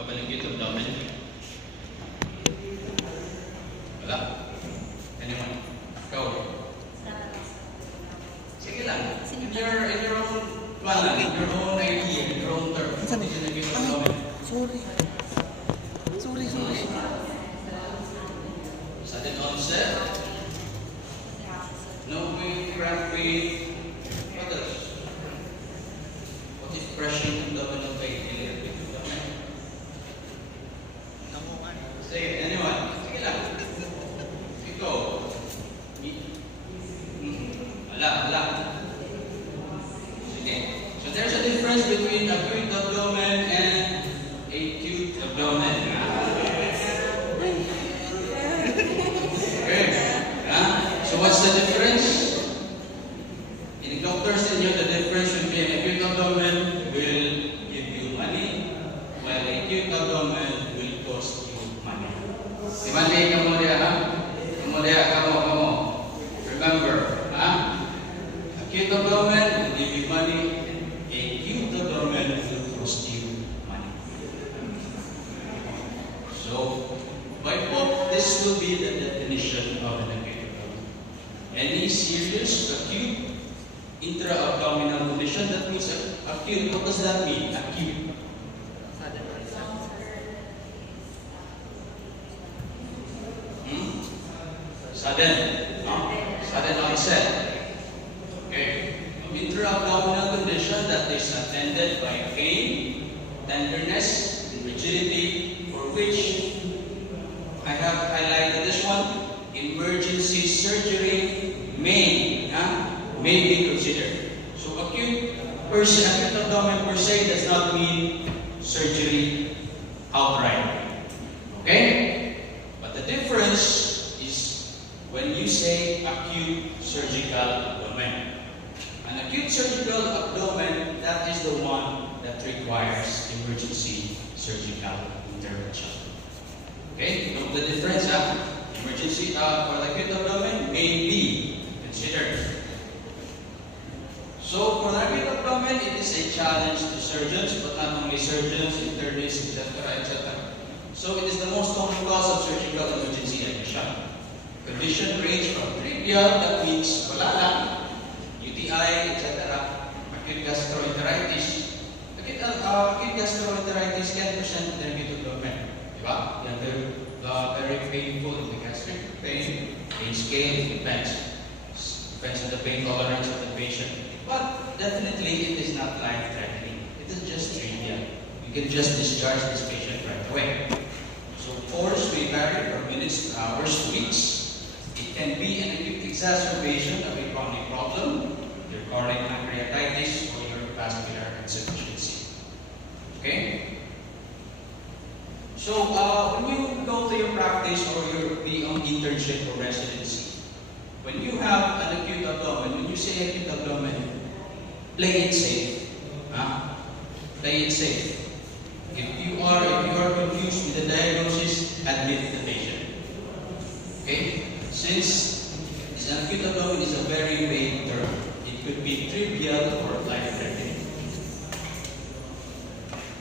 Kabalagit abdomen? Wala? Anyone? Go. Sige lang. In your own plan, in your own idea, in your own term. What is balagit abdomen? Sorry. Sudden onset. No pain, cramp pain. What else? What is crushing abdominal pain? Say it, anyone? Sige lang. Ikaw. Wala. Sige. So there's a difference between acute abdomen and acute abdomen. Okay. So what's the difference? In doctors tell you the difference between acute abdomen will give you money, while acute abdomen will cost you money. Dimandi kamu dia, ha? Kamu. Remember, acute abdomen will give you money, acute abdomen will cost you money. So, by hope, this will be the definition of an acute abdomen. Any serious acute intra-abdominal condition, that means acute. What does that mean? Acute. Sudden onset. Okay. Intra-abdominal condition that is attended by pain, tenderness, and rigidity, for which I have highlighted this one. Emergency surgery may be considered. So acute abdomen per se does not mean surgery outright. Okay? But the difference is when you say acute surgical abdomen. An acute surgical abdomen, that is the one that requires emergency surgical intervention. Okay? Note the difference, Emergency for the acute abdomen may be considered. So for the acute abdomen, it is a challenge to surgeons, but not only surgeons, internists, etc. So it is the most common cause of surgical emergency admission. Condition range from trivial, that means wala lang, UTI, etc. Acute gastroenteritis. Acute gastroenteritis can present the acute abdomen. Diba? Very painful in the gastric pain scale, depends on the pain tolerance of the patient. But definitely it is not life-threatening. It is just trivial. You can just discharge this patient right away. So course may vary from minutes to hours to weeks. It can be an acute exacerbation of a chronic problem, your chronic pancreatitis, or your vascular insufficiency. Okay? So when you go to your practice or you'll be on internship or residency, when you have an acute abdomen, when you say acute abdomen, play it safe. Play it safe. If you are confused with the diagnosis, admit the patient. Okay? Since an acute abdomen is a very vague term, it could be trivial or life-threatening.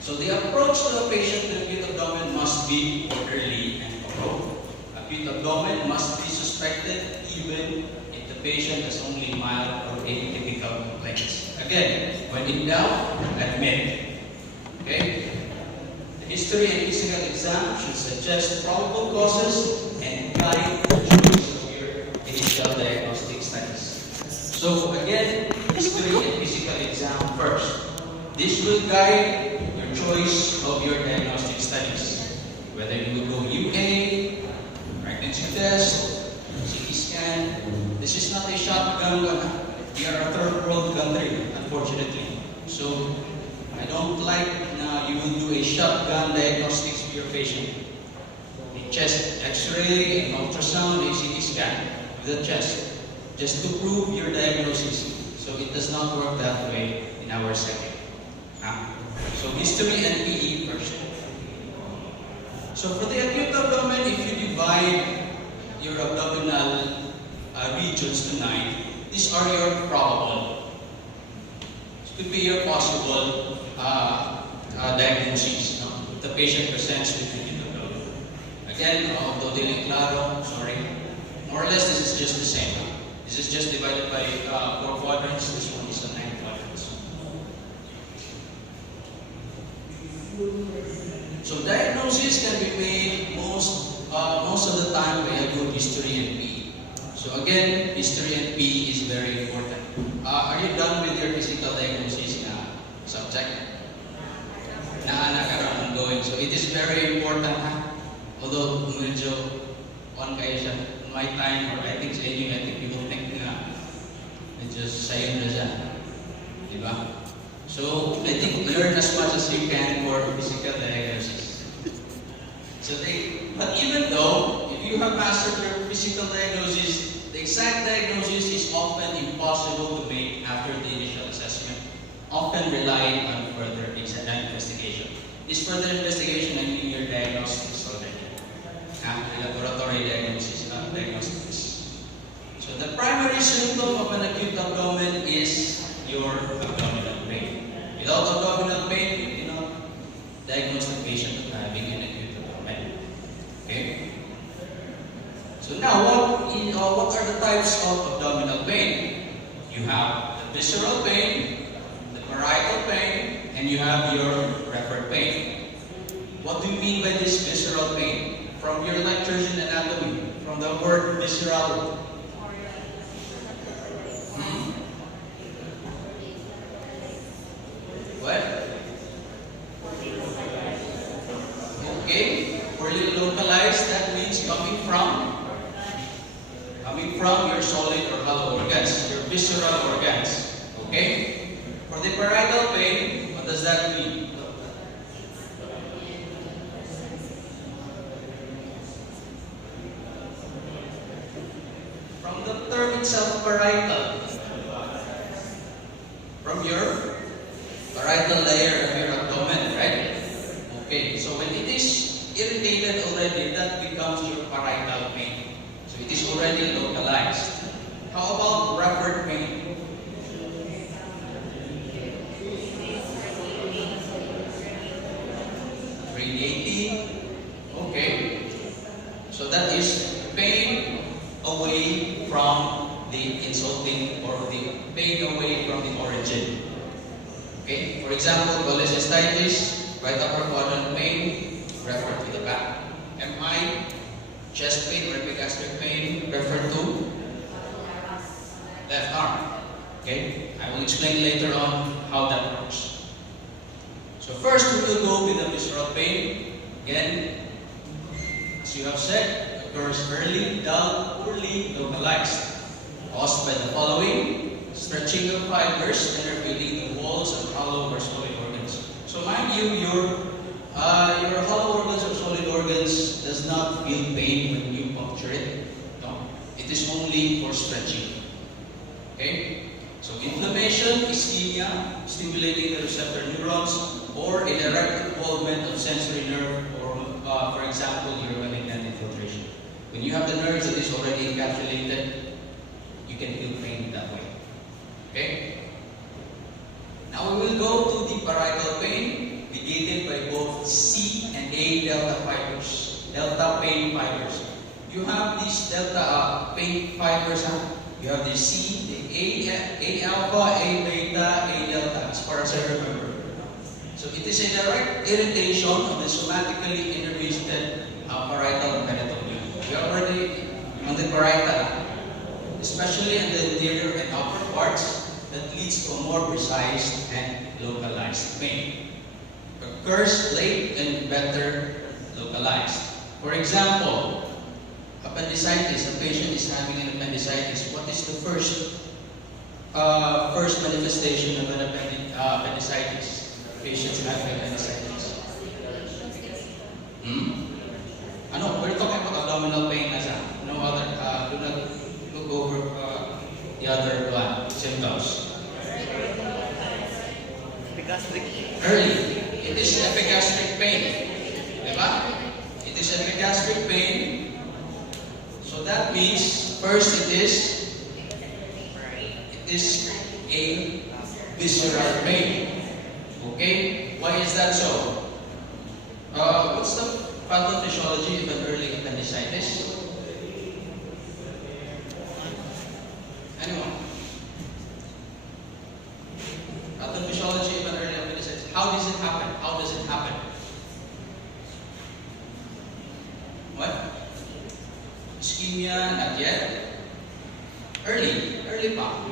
So the approach to a patient with acute abdomen must be orderly and thorough. Acute abdomen must be suspected even if the patient has only mild or atypical complaints. Again, when in doubt, admit. Okay? The history and physical exam should suggest probable causes and guide the choice of your initial diagnostic studies. So again, history and physical exam first. This will guide your choice of your diagnostic studies. Whether you will go UA, pregnancy test, CT scan. This is not a shotgun. We are a third world country, unfortunately. So I don't like you will do a shotgun diagnostics for your patient. A chest X-ray, an ultrasound, a CT scan of the chest, just to prove your diagnosis. So it does not work that way in our setting. So history and PE first. So for the acute abdomen, if you divide your abdominal regions to 9, these are your probable. This could be your possible diagnoses. No? If the patient presents with acute abdominal. Again, although dealing claro, sorry, more or less this is just the same. This is just divided by 4 quadrants. This one is a 9 quadrants. So diagnosis can be made most of the time by a good history and PE. So again, history and PE is very important. Are you done with your physical diagnosis subject? Ongoing. So it is very important. Although medyo on kayo siya, in my time or I think sa inyo, I think people think na medyo sayo na siya. Diba? So I think learn as much as you can for physical diagnosis. But even though if you have mastered your physical diagnosis, the exact diagnosis is often impossible to make after the initial assessment, often relying on further investigation. This further investigation, I mean your diagnostics already. Laboratory diagnosis. So the primary symptom of an acute abdomen is your abdominal pain. Without abdominal pain, you cannot diagnose the patient of having an acute abdomen. Okay? So now, what are the types of abdominal pain? You have the visceral pain, the parietal pain, and you have your referred pain. What do you mean by this visceral pain? From your lectures in anatomy, from the word visceral. What? Okay, poorly localized, that means coming from your solid or hollow organs, your visceral organs. Okay? For the parietal pain, what does that mean? From the term itself, parietal. From your parietal layer of your abdomen, right? Okay, so when it is irritated already, that becomes your parietal pain. So it is already localized. How about referred pain? Radiating. Okay. So that is pain away from the insulting or the pain away from the origin. Okay? For example, cholecystitis, right upper quadrant pain, refer to the back. MI, chest pain or epigastric pain, refer to left arm. Okay? I will explain later on how that works. So first we will go with the visceral pain. Again, as you have said, occurs early, dull, poorly localized, caused by the following: stretching of fibers, interfilling the walls and hollow or solid organs. So mind you, your hollow organs or solid organs does not feel pain when you puncture it. No, it is only for stretching. Okay? So inflammation, ischemia, stimulating the receptor neurons, or a direct involvement of sensory nerve, or for example, your malignant infiltration. When you have the nerves that is already encapsulated, you can feel pain that way. Okay? Now we will go to the parietal pain, mediated by both C and A delta fibers. Delta pain fibers. You have these delta pain fibers. You have the C, the A alpha, A beta, A delta, as far as I remember. So it is a direct irritation of the somatically innervated parietal peritoneum. We are already on the parietal, especially in the interior and upper parts, that leads to a more precise and localized pain. Occurs late and better localized. For example, appendicitis. A patient is having an appendicitis. What is the first manifestation of an appendicitis? Patients having appendicitis. We're talking about abdominal pain as no other. Do not look over the other symptoms. Epigastric. Early. It is epigastric pain. Diba? It is epigastric pain. So that means first it is a visceral pain. Okay? Why is that so? what's the pathophysiology of an early appendicitis? Anyone? Pathophysiology of an early appendicitis. How does it happen? How does it happen? What? Ischemia, not yet. Early pa.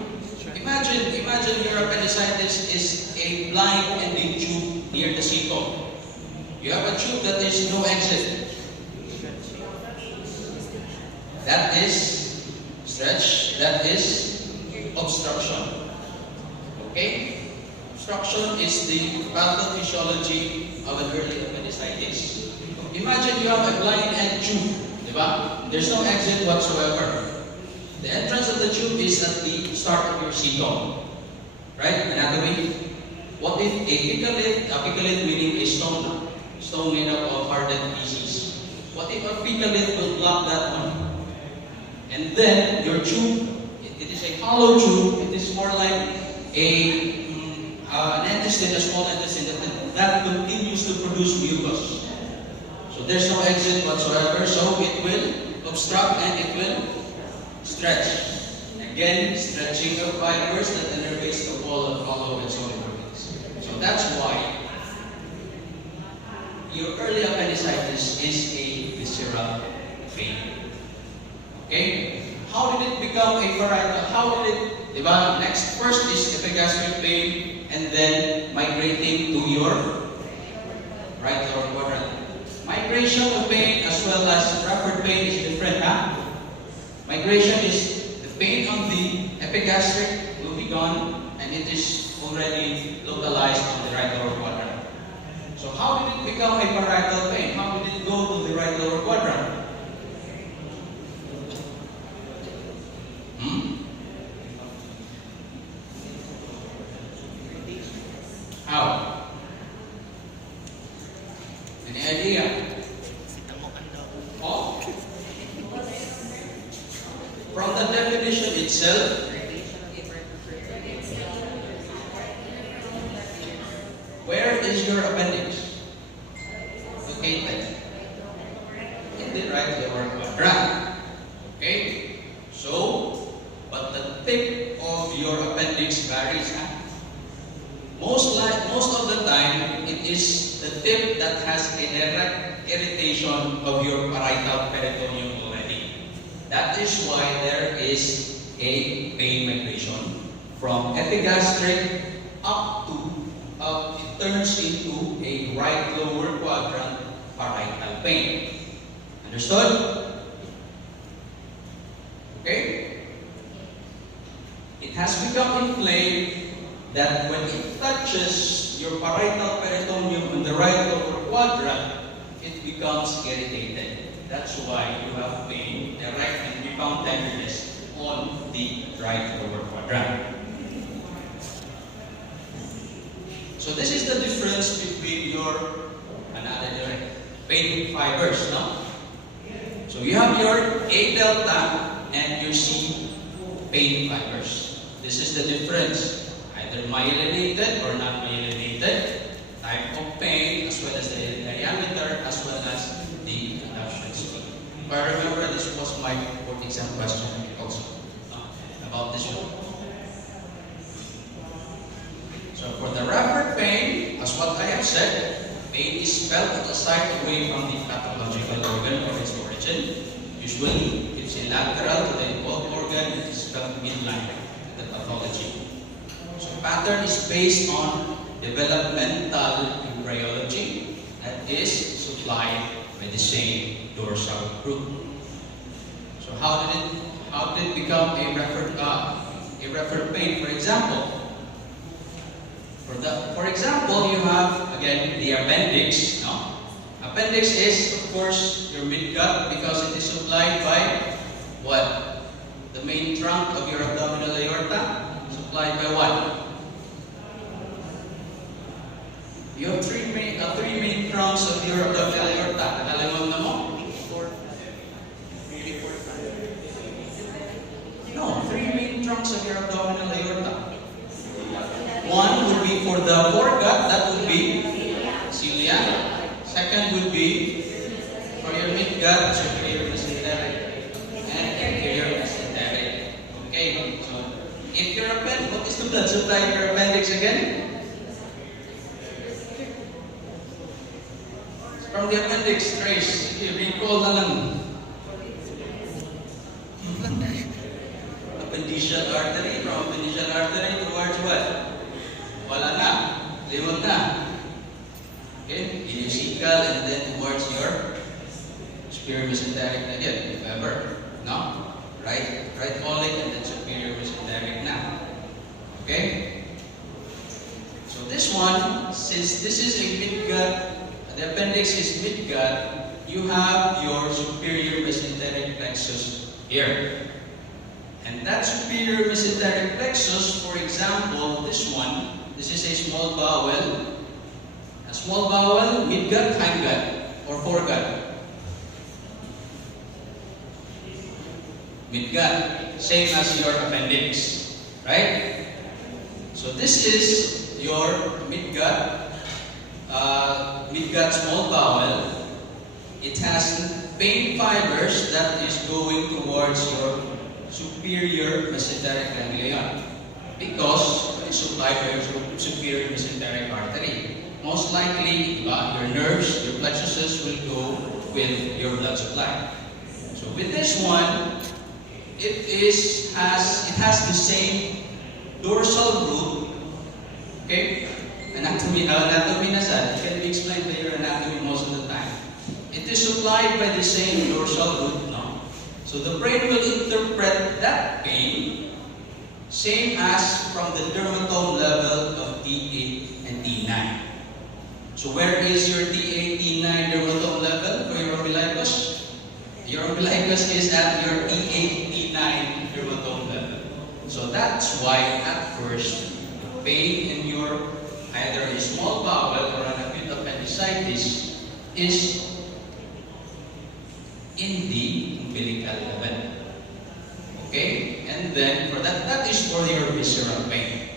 Imagine your appendicitis is a blind ending tube near the cecum. You have a tube that is no exit. That is stretch. That is obstruction. Okay? Obstruction is the pathophysiology of an early appendicitis. Imagine you have a blind end tube. Diba? There's no exit whatsoever. The entrance of the tube is at the start of your cecum. Right? Anatomy. What if a piccolith meaning a stone made up of hardened feces. What if a piccolith will block that one? And then your tube, it is a hollow tube. It is more like an intestine, a small intestine that continues to produce mucus. So there's no exit whatsoever. So it will obstruct and it will stretch. Again, stretching of fibers that innervates the wall of hollow and solid organs. So that's why your early appendicitis is a visceral pain. Okay? How did it become a parietal? How did it develop? Next, first is epigastric pain and then migrating to your right lower quadrant. Migration of pain as well as rapid pain is different, huh? Migration is the pain on the epigastric will be gone and it is already localized on the right lower quadrant. So how did it become a parietal pain? How did it go to the right lower quadrant? How? Any idea? Oh. From the definition itself, where is your appendix located? In the right lower quadrant. Okay? So, but the tip of your appendix varies. Most of the time, it is the tip that has a direct irritation of your parietal peritoneum already. That is why there is a pain migration from epigastric up to it turns into a right lower quadrant parietal pain. Understood? Okay? It has become inflamed that when it touches your parietal peritoneum in the right lower quadrant, it becomes irritated. That's why you have pain, direct and rebound tenderness on the right lower quadrant. So this is the difference between your pain fibers, no? So you have your A delta and your C pain fibers. This is the difference, either myelinated or not myelinated, type of pain, as well as the diameter, as well as the conduction speed. If I remember, this was my board exam question also about this one. So for the rapid pain, as what I have said, pain is felt at a site away from the pathological organ or its origin. Usually, it's lateral to the involved organ. It is felt midline the pathology. So pattern is based on developmental embryology that is supplied by the same dorsal root. So how did it become a referred pain? For example, you have again the appendix. No? Appendix is of course your midgut because it is supplied by what? The main trunk of your abdominal aorta. Supplied by what? You have three main trunks of your abdominal aorta. Nakalimutan na mo? No, three main trunks of your abdominal aorta. One would be for the foregut, that would be cilia. Second would be for your midgut, superior mesenteric, and inferior mesenteric. Okay, so if your appendix, what is the blood supply of your appendix again? From the appendix, trace, recall na lang. Appendiceal artery, from appendiceal artery towards what? Wala na, limot na. Okay, ileocecal and then towards your superior mesenteric again, if ever. No? Right colic and then superior mesenteric na. Okay? So this one, since this is a midgut, the appendix is midgut, you have your superior mesenteric plexus here. And that superior mesenteric plexus, for example, this one, this is a small bowel. A small bowel, midgut, hindgut, or foregut. Midgut, same as your appendix, right? So this is your midgut, midgut small bowel. It has pain fibers that is going towards your superior mesenteric ganglion because it's supplied by your superior mesenteric artery. Most likely, your nerves, your plexuses will go with your blood supply. So with this one, it has the same dorsal root. Okay, anatomy na sad. It can be explained by your anatomy most of the time. It is supplied by the same dorsal root. No? So the brain will interpret that pain same as from the dermatome level of T8 and T9. So where is your T8, T9 dermatome level for your umbilicus? Your umbilicus is at your T8, T9 dermatome level. So that's why at first, pain in your either a small bowel or an acute appendicitis is in the umbilical level. Okay? And then for that is for your visceral pain.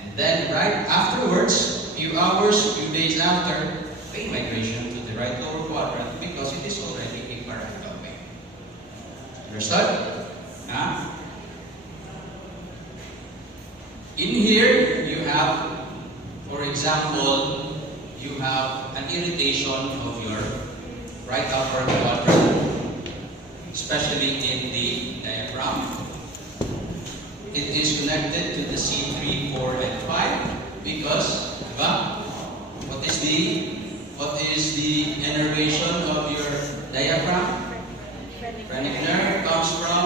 And then right afterwards, few hours, few days after, pain migration to the right lower quadrant because it is already a parietal pain. Understood? Huh? In here, you have, for example, you have an irritation of your right upper quadrant, especially in the diaphragm. It is connected to the C3, 4, and 5 because, what is the innervation of your diaphragm? Phrenic nerve comes from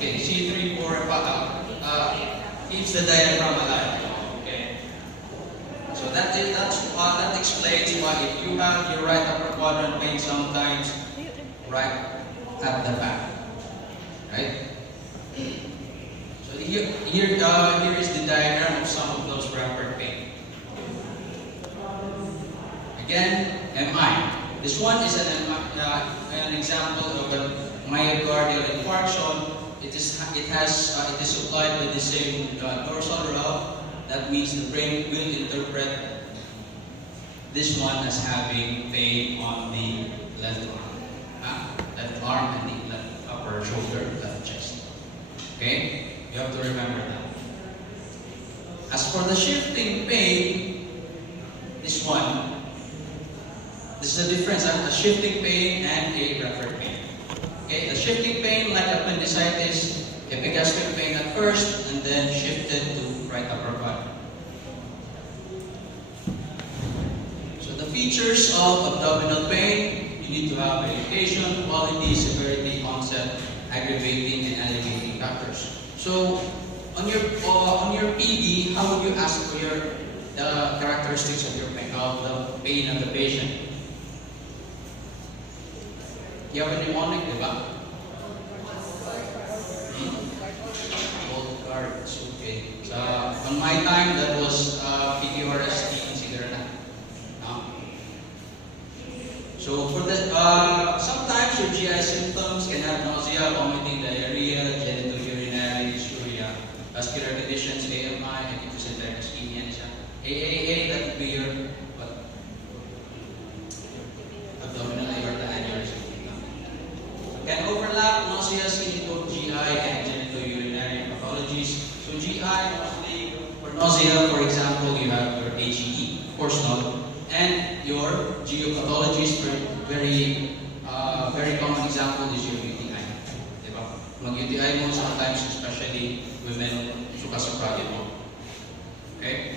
C3, 4, and 5. Keeps the diaphragm alive. Okay. So that explains why if you have your right upper quadrant pain sometimes right at the back, right? So here is the diagram of some of those rapid pain. Again, MI. This one is an example of a myocardial infarction. It is supplied with the same dorsal route. That means the brain will interpret this one as having pain on the left arm and the left upper shoulder, left chest. Okay, you have to remember that. As for the shifting pain, this is the difference, a shifting pain and a referred pain. Okay, a shifting pain like appendicitis, epigastric pain at first, and then shifted to right upper quadrant. So the features of abdominal pain, you need to have education, quality, severity, onset, aggravating, and alleviating factors. So on your PD, how would you ask for the characteristics of your pain, of the pain of the patient? You have a mnemonic, di ba? Cold cards, okay. So, on my time, that was PQRST, consider na. No? So, for the, sometimes your GI symptoms can have nausea, vomiting, diarrhea, genitourinary dysuria, vascular conditions, AMI, acute ischemia, AAA, that would be your nausea seen in both GI and genitourinary pathologies. So GI mostly for nausea, for example, you have your HEE, of course not, and your geopathologies. Very common example is your UTI. Diba? Mag-UTI mo sometimes, especially women, suka-suka mo. Okay?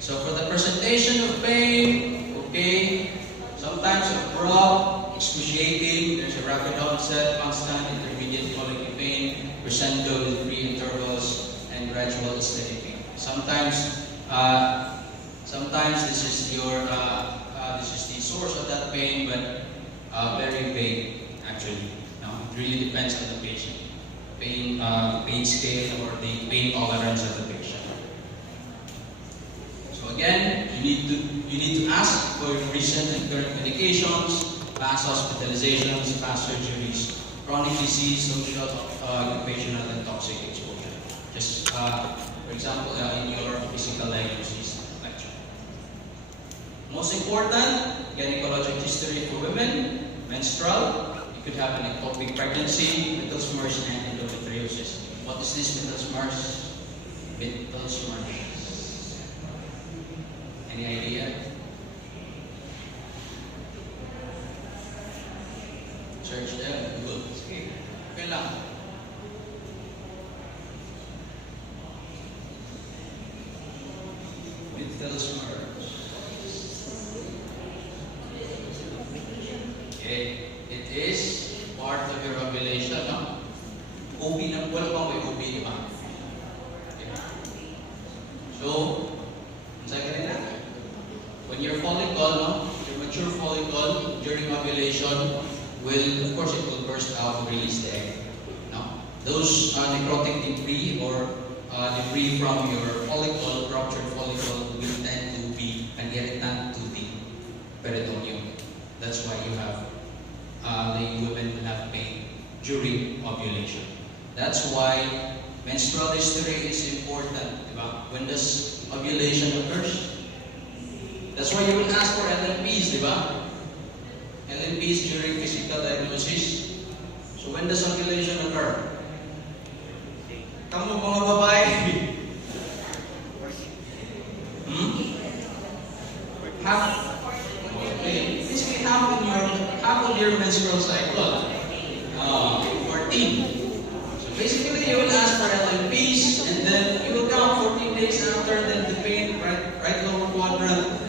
So for the presentation of pain, okay, sometimes abrupt, excruciating, there's a rapid onset, constant, intermediate colicky pain, crescendo with 3 intervals, and gradual steady pain. Sometimes this is the source of that pain, but very vague actually. Now, it really depends on the patient, pain scale, or the pain tolerance of the patient. So again, you need to ask for recent and current medications, past hospitalizations, past surgeries, chronic disease, social, occupational, and toxic exposure. Just for example, in your physical diagnosis lecture. Most important, gynecologic history for women, menstrual. You could have an ectopic pregnancy, Mittelsmers, and endometriosis. What is this Mittelsmers? Mittelsmers. Any idea? Search them, Google. Okay lang. Mittelsmers. Okay, it is part of your ovulation, no? OB na, wala bang may OB, di ba? Okay. So, when your follicle, no? Your mature follicle during ovulation will, of course, it will burst out to release the egg. No? Those necrotic debris or debris from your follicle, ruptured follicle, will tend to be an irritant to the peritoneum. That's why you have the women will have pain during ovulation. That's why menstrual history is important. Diba? When does ovulation occurs? That's why you will ask for LNPs, diba? LNPs during physical diagnosis. So when does ovulation occur? Kamu mga babae? Basically half of your menstrual cycle. 14. So basically you will ask for LNPs and then you will count 14 days after, then the pain, right lower quadrant.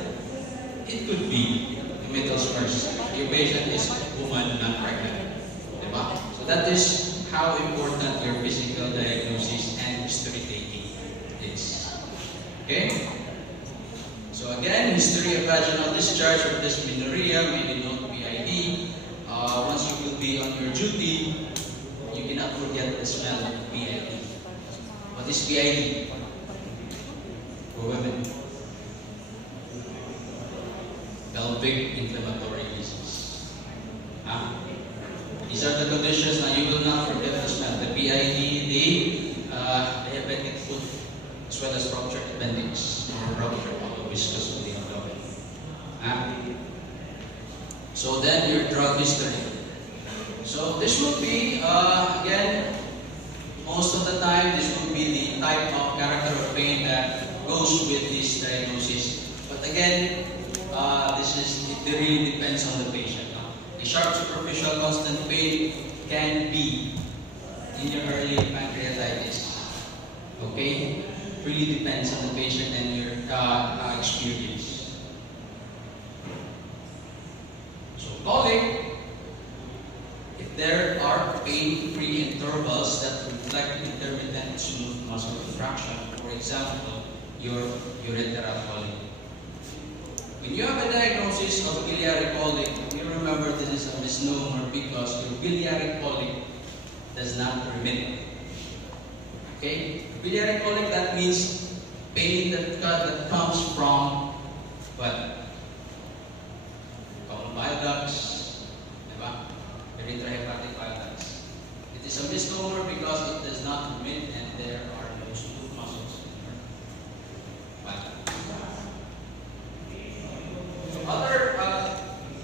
It could be the Mittelsmers. Your patient is woman, not pregnant. Diba? So that is how important your physical diagnosis and history taking is. Okay? So again, history of vaginal discharge or dysmenorrhea, maybe not PID. Once you will be on your duty, you cannot forget the smell of PID. What is PID? For women. Pelvic inflammatory disease. These are the conditions that you will not forget the smell. The PID, the diabetic foot, as well as ruptured appendix or ruptured viscous of the abdomen. So then your drug history. So this will be, again, most of the time this will be the type of character of pain that goes with this diagnosis. But again, it really depends on the patient. A sharp superficial constant pain can be in your early pancreatitis. Okay? Really depends on the patient and your experience. So colic, if there are pain-free intervals that reflect intermittent smooth muscle contraction, for example, your ureteral colic. When you have a diagnosis of biliary colic, you remember this is a misnomer because your biliary colic does not remit. Okay? Biliary colic, that means pain that comes from what? Common bile ducts, urethrohepatic bile ducts. It is a misnomer because it does not remit and there are no smooth muscles in your bile duct.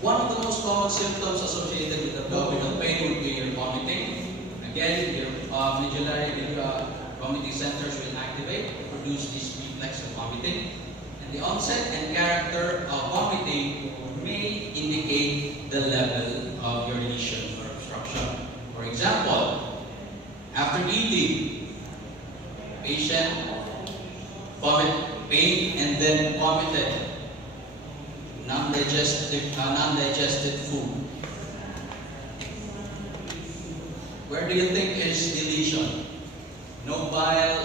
One of the most common common symptoms associated with abdominal pain would be your vomiting. Again, your medullary vomiting centers will activate to produce this reflex of vomiting. And the onset and character of vomiting may indicate the level of your lesion or obstruction. For example, after eating, patient vomit pain and then vomited non-digested food. Where do you think is the lesion? No bile,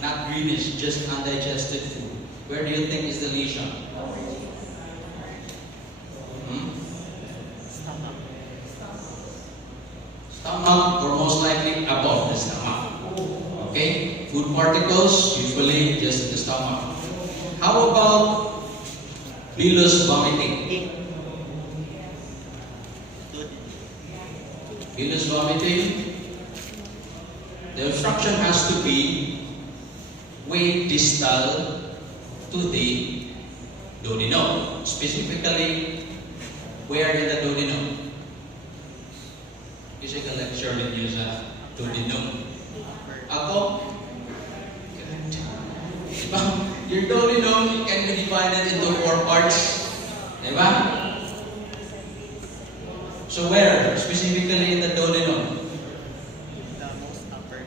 not greenish, just undigested food. Where do you think is the lesion? Stomach, or most likely above the stomach. Okay? Food particles, usually just the stomach. How about bilous vomiting? Bilous vomiting, the obstruction has to be way distal to the duodenum. Specifically, where in the duodenum? Kasi ka lecture ninyo sa duodenum. Ako? Diba? Your duodenum can be divided into 4 parts. Diba? So where? Specifically in the duodenum? The most upper.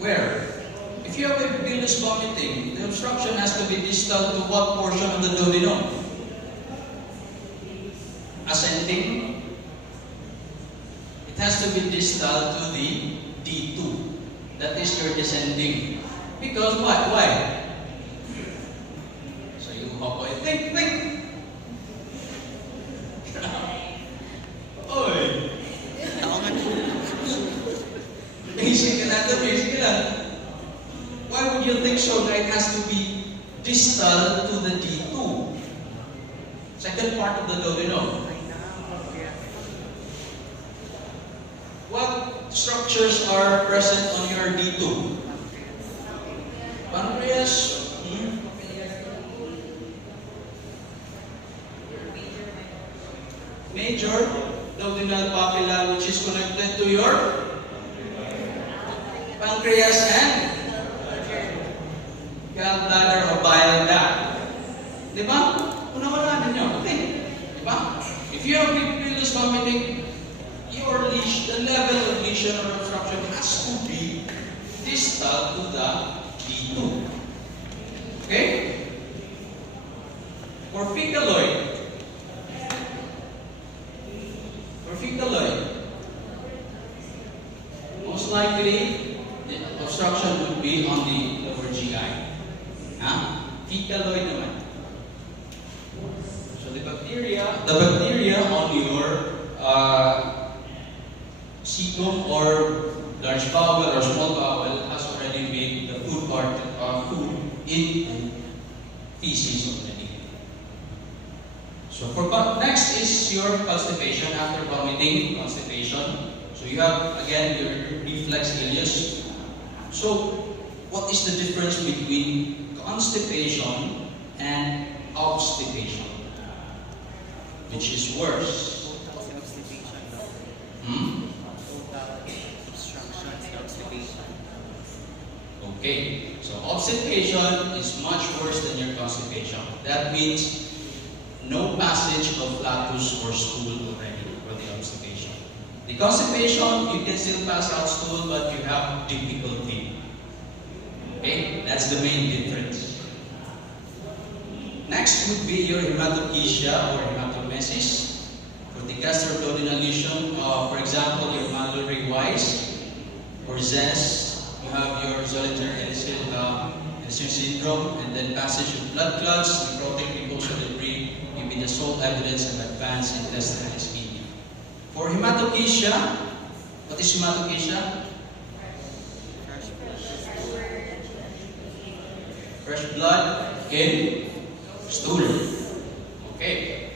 Where? If you have a bilous vomiting, the obstruction has to be distal to what portion of the duodenum? Ascending? It has to be distal to the D2. That is your descending. Because what? Why? So you hope, think. Oy! Basic anatomy, sige lang. Why would you think so that it has to be distal to the D2? Second part of the duodenum. What structures are present on your D2? Pancreas. Major duodenal papilla, which is connected to your pancreas and gallbladder or bile duct. Diba? Una-una ninyo. Okay. Diba? If you have bilous vomiting, the level of lesion or obstruction has to be distal to the D2. Okay? For fecaloid. Most likely, the obstruction would be on the lower GI. Fecaloid naman. So the bacteria on your cecum or large bowel or small bowel has already made the food into feces already. So next is your constipation after vomiting, constipation. So you have again your reflex ileus. So what is the difference between constipation and obstipation? Which is worse? Okay, so obstipation is much worse than your constipation. That means no passage of flatus or stool already for the obstipation. The constipation, you can still pass out stool, but you have difficulty. Okay, that's the main difference. Next would be your hematochezia or hematemesis. For the gastroduodenal lesion, for example, your mammillary Weiss or ZES, you have your Zollinger-Ellison syndrome, and then passage of blood clots, necrotic mucosal debris, may be the sole evidence of advanced intestinal ischemia. For hematochezia, what is hematochezia? Fresh blood in stool. Okay.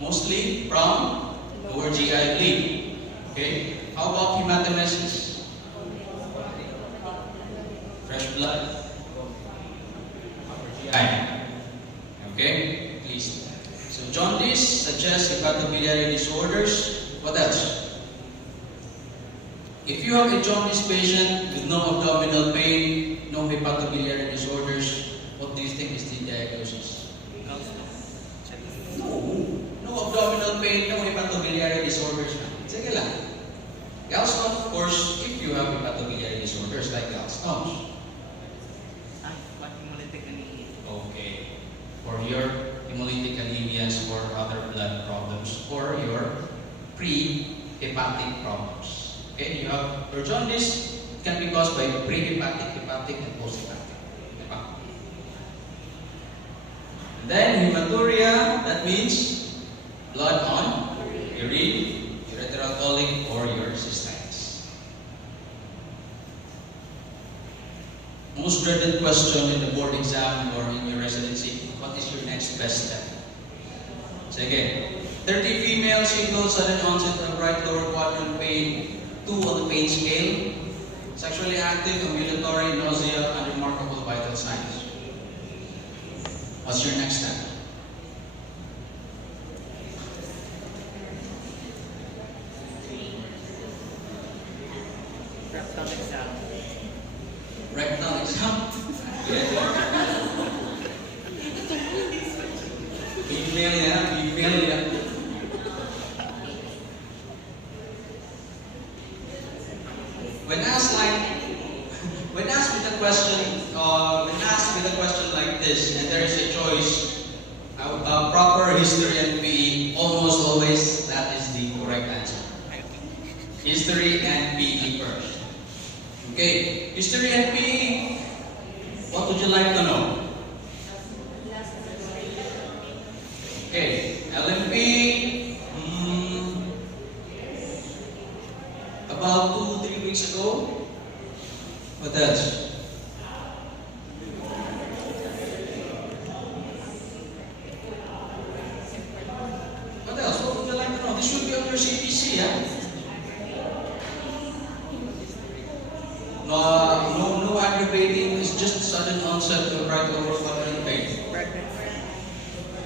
Mostly from lower GI bleed. Okay. How about hematemesis? Fresh blood. Upper GI. Okay. Please So jaundice suggests hepatobiliary disorders. What else? If you have a jaundice patient with no abdominal pain, no hepatobiliary disorders, what do you think is the diagnosis? No abdominal pain, no hepatobiliary disorders. Sige lang. Gallstone, of course, if you have hepatobiliary disorders like gallstones. What hemolytic anemia? Okay. For your hemolytic anemias or other blood problems or your pre-hepatic problems. Okay, you have your jaundice can be caused by pre-hepatic, hepatic, and post-hepatic. And then hematuria, that means blood on urine, urethral colic, or your cystitis. Most dreaded question in the board exam or in your residency, what is your next best step? Sige, 30 female single sudden onset of right lower quadrant pain, 2 on the pain scale, sexually active, ambulatory, nausea, unremarkable vital signs. What's your next step? Rectal exam. Rectal exam. Female ya. When asked with a question like this, and there is a choice, proper history and PE, almost always that is the correct answer. History and PE first. Okay, history and PE. What would you like to know? Okay, LMP. About 2-3 weeks ago. What else? What else? What would you like to know? This should be on your CPC, yeah? No aggravating. It's just sudden onset of right lower quadrant pain.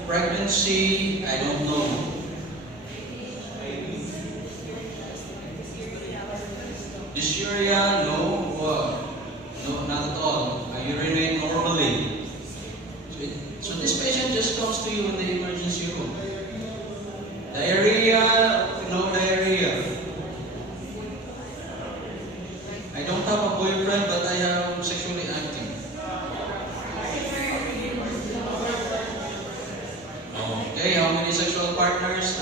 Pregnancy, I don't know. Dysuria, no, not at all. I urinate normally. So this patient just comes to you in the emergency room. Diarrhea, no diarrhea. I don't have a boyfriend, but I am sexually active. Okay, how many sexual partners?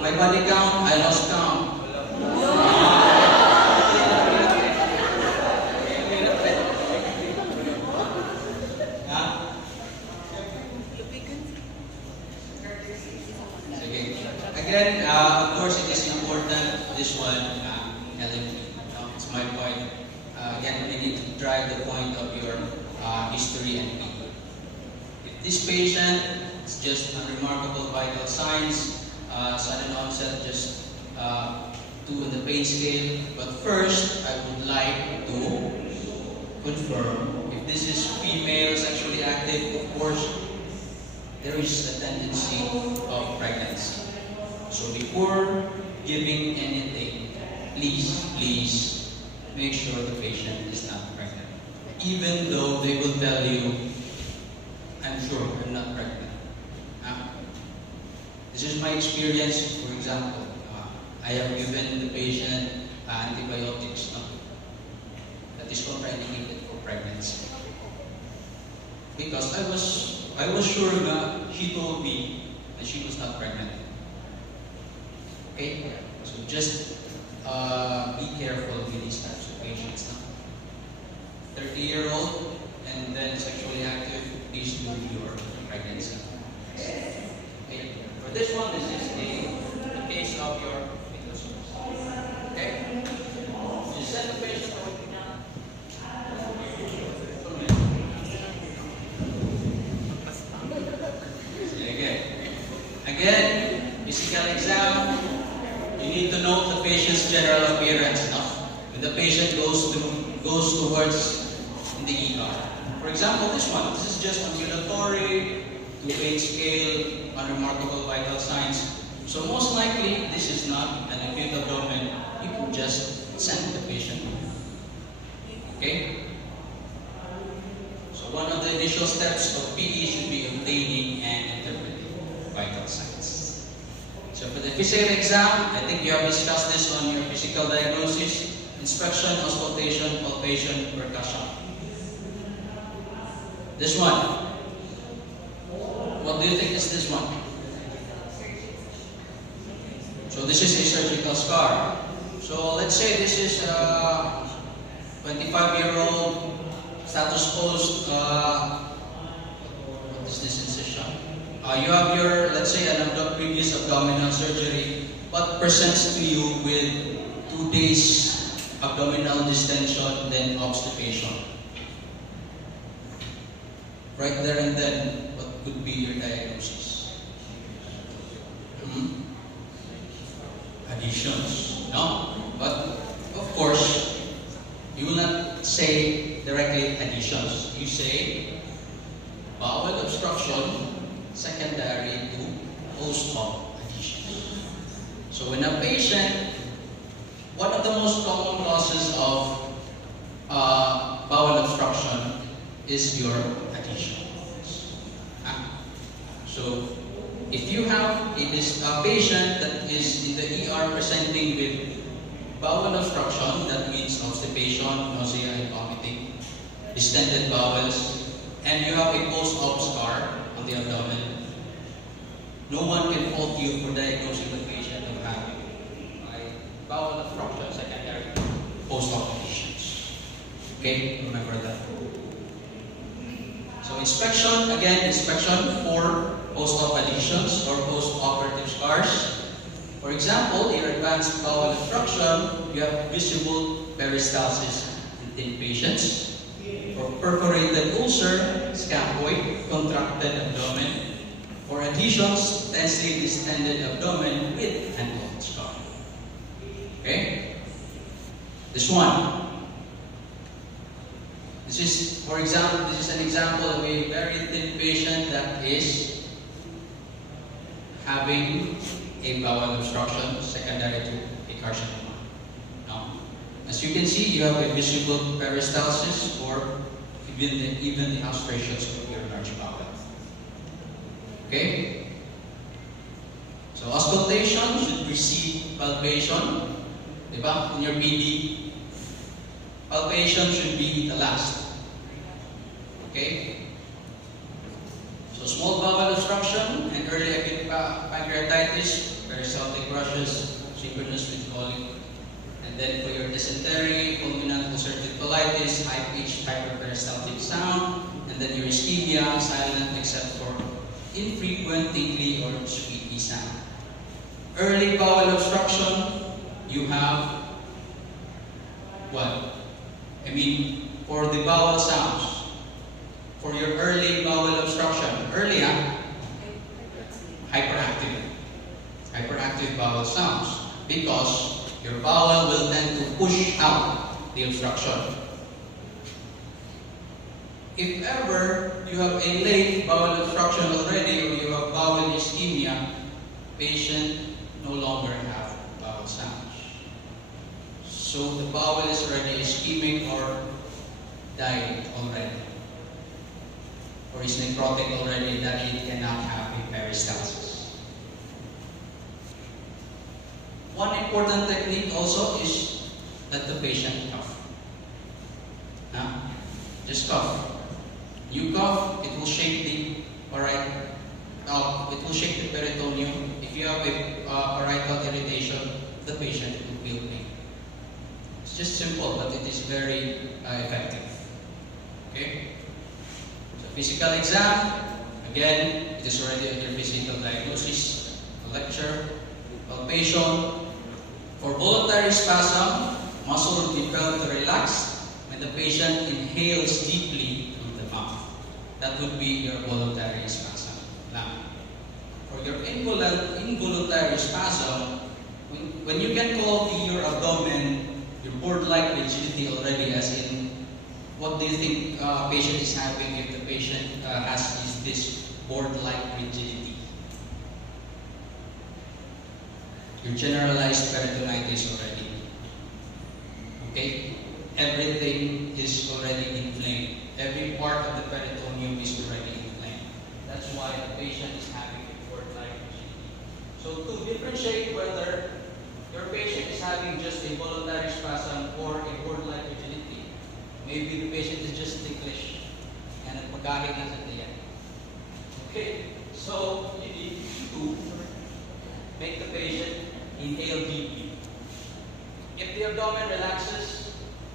My body count, I lost count. Again, of course, it is important, this one, LMP. It's my point. Again, we need to drive the point of your history and PE. If this patient is just unremarkable vital signs, sudden onset, just 2 on the pain scale. But first, I would like to confirm if this is female, sexually active, of course, there is a tendency of pregnancy. So before giving anything, please make sure the patient is not pregnant. Even though they will tell you, I'm sure I'm not pregnant. This is my experience. For example, I have given the patient antibiotics that is contraindicated for pregnancy. Because I was sure that she told me that she was not pregnant. Okay? So just be careful with these types of patients. 30-year-old and then sexually active, please do your pregnancy. Okay? For this one, this is the case of your fetal source. Okay? You send the patient Again, physical exam, you need to note the patient's general appearance. When the patient goes towards the ER. For example, this is just ambulatory, 2-pain scale, unremarkable vital signs. So most likely, this is not an acute abdomen. You can just send the patient. Okay? So one of the initial steps of PE should be obtaining and interpreting vital signs. So for the physical exam, I think you have discussed this on your physical diagnosis: inspection, auscultation, palpation, percussion. This one. What do you think is this one? So this is a surgical scar. So let's say this is a 25-year-old status post. What is this incision? You have your, let's say, previous abdominal surgery, but presents to you with 2 days abdominal distension, then obstipation. Right there and then, what could be your diagnosis? Adhesions, no? But of course, you will not say directly adhesions. You say bowel obstruction secondary to post-op adhesions. So when a patient, one of the most common causes of bowel obstruction is your adhesion. So if you have a patient that is in the ER presenting with bowel obstruction, that means constipation, nausea, and vomiting, distended bowels, and you have a post-op scar on the abdomen, no one can fault you for diagnosing the patient of having bowel obstruction secondary to post-op adhesions. Okay, remember that. So inspection, again, inspection for post-op adhesions or post-operative scars. For example, your advanced bowel obstruction, you have visible peristalsis in thin patients. For perforated ulcer, scaphoid, contracted abdomen. For adhesions, tensely distended abdomen with handhold scar. Okay? This one. This is, for example, this is an example of a very thin patient that is having a bowel obstruction secondary to a carcinoma. Now, as you can see, you have a visible peristalsis or even the aspirations of your large bowel. Okay? So auscultation should precede palpation. Diba? In your PD, palpation should be the last. Okay? So small bowel obstruction and early acute pancreatitis, peristaltic rushes, synchronous with colic. And then for your dysentery, fulminant ulcerative colitis, high-pitched hyperperistaltic sound, and then your ischemia, silent except for infrequent tinkly or squeaky sound. Early bowel obstruction, you have what? For the bowel sounds. For your early bowel obstruction, hyperactive bowel sounds, because your bowel will tend to push out the obstruction. If ever you have a late bowel obstruction already or you have bowel ischemia, patient no longer have bowel sounds. So the bowel is already ischemic or died already, or is necrotic already, that it cannot have a peristalsis. One important technique also is let the patient cough. Just cough. You cough, it will shake the peritoneum. If you have a parietal irritation, the patient will feel pain. It's just simple, but it is very effective. Okay? So physical exam, again, it is already under physical diagnosis, a lecture, palpation. For voluntary spasm, muscle will be felt to relax when the patient inhales deeply through the mouth. That would be your voluntary spasm. Now, for your involuntary spasm, when you can call your abdomen your board-like rigidity already, as in, what do you think patient is having if the patient has this board-like rigidity? your generalized peritonitis already. Okay? Everything is already inflamed. Every part of the peritoneum is already inflamed. That's why the patient is having a cord-like rigidity. So to differentiate whether your patient is having just a voluntary spasm or a cord-like rigidity, maybe the patient is just ticklish and nagpagaling na sa tiyan. Okay? So you need to make the patient inhale deeply. If the abdomen relaxes,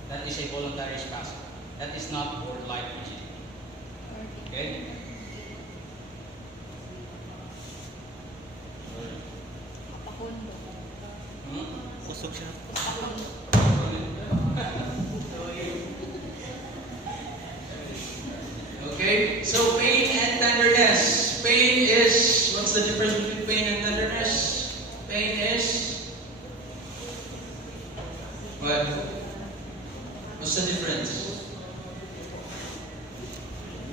that is a voluntary spasm. That is not cord-like rigidity. Okay? Usog siya. Okay, so pain and tenderness. Pain is, what's the difference between pain and tenderness? Pain is, what? What's the difference?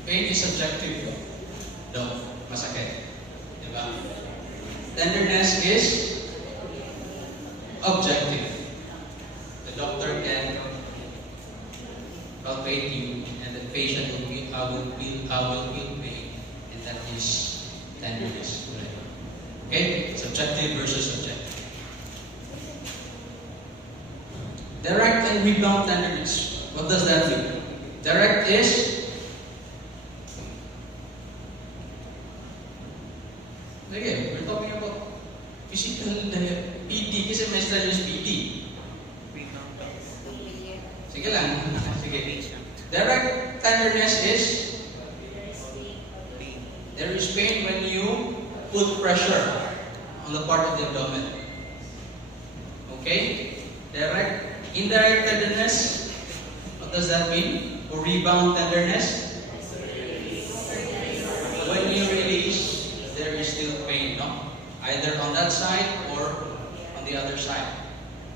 Pain is subjective. No, masakit. Diba? Tenderness is objective. The doctor can palpate you and the patient will feel pain, and that is tenderness. Okay? Subjective versus objective. Direct and rebound tenderness. What does that mean? Direct is okay, we're talking about physical PT kasi may study is PT. Sige lang. Sige. Direct tenderness is there is pain when you put pressure on the part of the abdomen. Okay? Direct. Indirect tenderness, what does that mean? Or rebound tenderness? When you release, there is still pain, no? Either on that side or on the other side,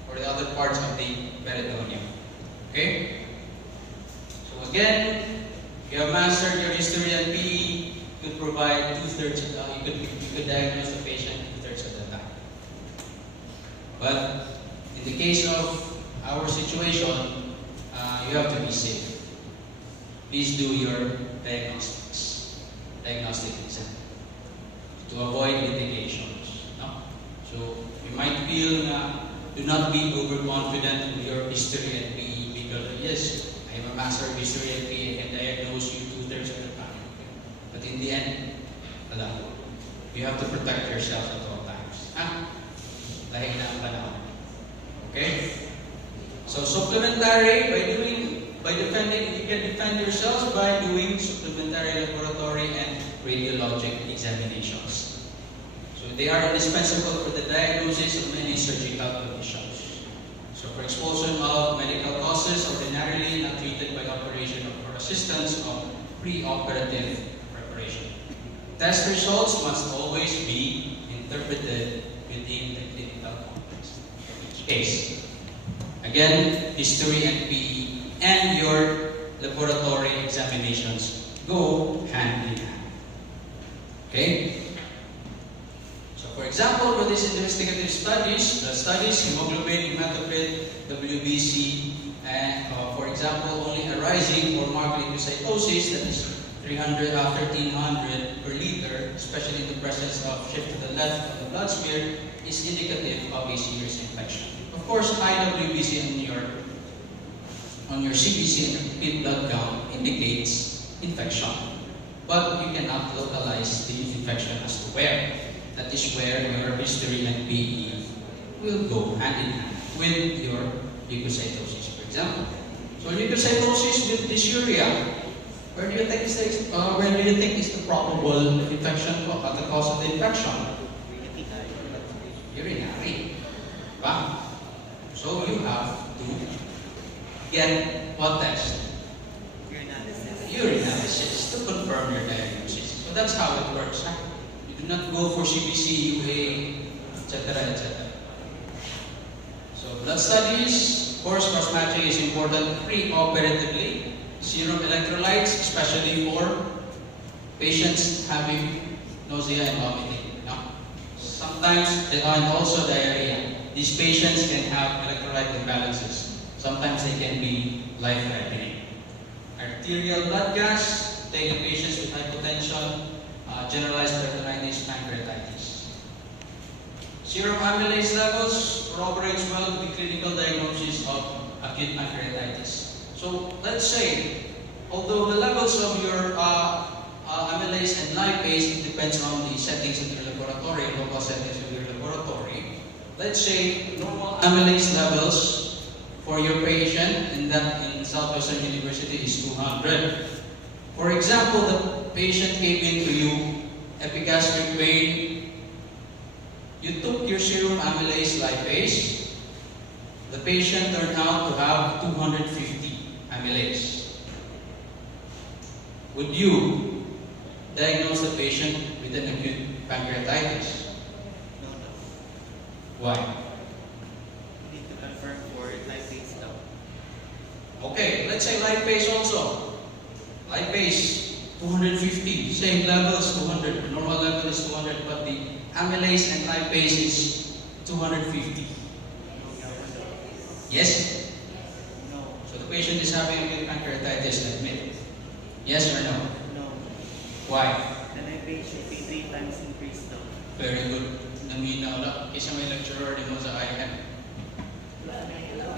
or the other parts of the peritoneum. Okay? So again, you have mastered your history and PE. You could provide two-thirds of you could diagnose the patient two-thirds of the time. But in the case of our situation, you have to be safe. Please do your diagnostic exam to avoid litigations. No? So you might feel do not be overconfident with your history and PE because yes, I have a master of history and PE, I can diagnose you two-thirds of the time. But in the end, you have to protect yourself at all times. Dahil na ang panahon. Okay? So supplementary, by defending, you can defend yourselves by doing supplementary laboratory and radiologic examinations. So they are indispensable for the diagnosis of many surgical conditions. So for expulsion of medical causes, ordinarily not treated by operation or for assistance of pre-operative preparation. Test results must always be interpreted within the clinical context of each case. Again, history and PE and your laboratory examinations go hand in hand. Okay? So for example, for these investigative studies, the studies hemoglobin, hematocrit, WBC, and for example, only arising or marked leukocytosis, that is 1300 per liter, especially in the presence of shift to the left of the blood smear, is indicative of a serious infection. Of course, high WBC on your CBC and repeat blood count indicates infection, but you cannot localize the infection as to where. That is where your history and PE will go hand in hand with your leukocytosis, for example. So leukocytosis with dysuria, where do you think is the probable infection at the cause of the infection? Urinary. Wow. So you have to get what test? Urinalysis to confirm your diagnosis. So that's how it works. You do not go for CBC, UA, etc., etc. So blood studies, of course, cross-matching is important pre-operatively. Serum electrolytes, especially for patients having nausea and vomiting. No? Sometimes, and also diarrhea. These patients can have electrolyte imbalances. Sometimes they can be life-threatening. Arterial blood gas, taking patients with hypotension, generalized peritonitis, pancreatitis. Serum amylase levels corroborates well with the clinical diagnosis of acute pancreatitis. So let's say, although the levels of your amylase and lipase, it depends on the settings of your laboratory, local settings of your laboratory. Let's say normal amylase levels for your patient in Southwestern University is 200. For example, the patient came in to you, epigastric pain. You took your serum amylase lipase. The patient turned out to have 250 amylase. Would you diagnose the patient with an acute pancreatitis? No. Why? Need to confirm for lipase daw. Okay, let's say lipase also. Lipase, 250. Same levels, 200. Normal level is 200, but the amylase and lipase is 250. Yes? No. So the patient is having acute pancreatitis, admit. Yes or no? No. Why? The lipase should be 3 times increased daw. Very good. Naminaw na. Kisa may lecturer din mo sa IM.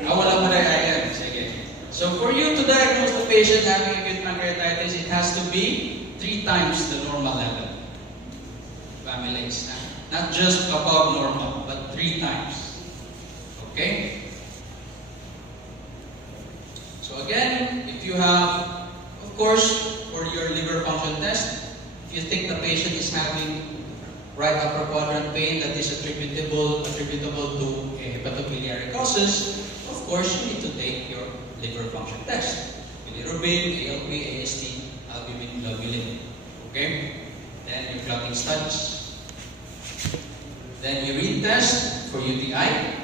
Wala mo na IM. Sige. So for you to diagnose the patient having acute pancreatitis, it has to be 3 times the normal level of amylase. Not just above normal, but 3 times. Okay? So again, if you have, of course, for your liver function test, if you think the patient is having right upper quadrant pain that is attributable to a hepatobiliary causes, of course, you need to take your liver function test. Bilirubin, ALP, AST, albumin, globulin. Okay? Then your clotting studies. Then urine test for UTI.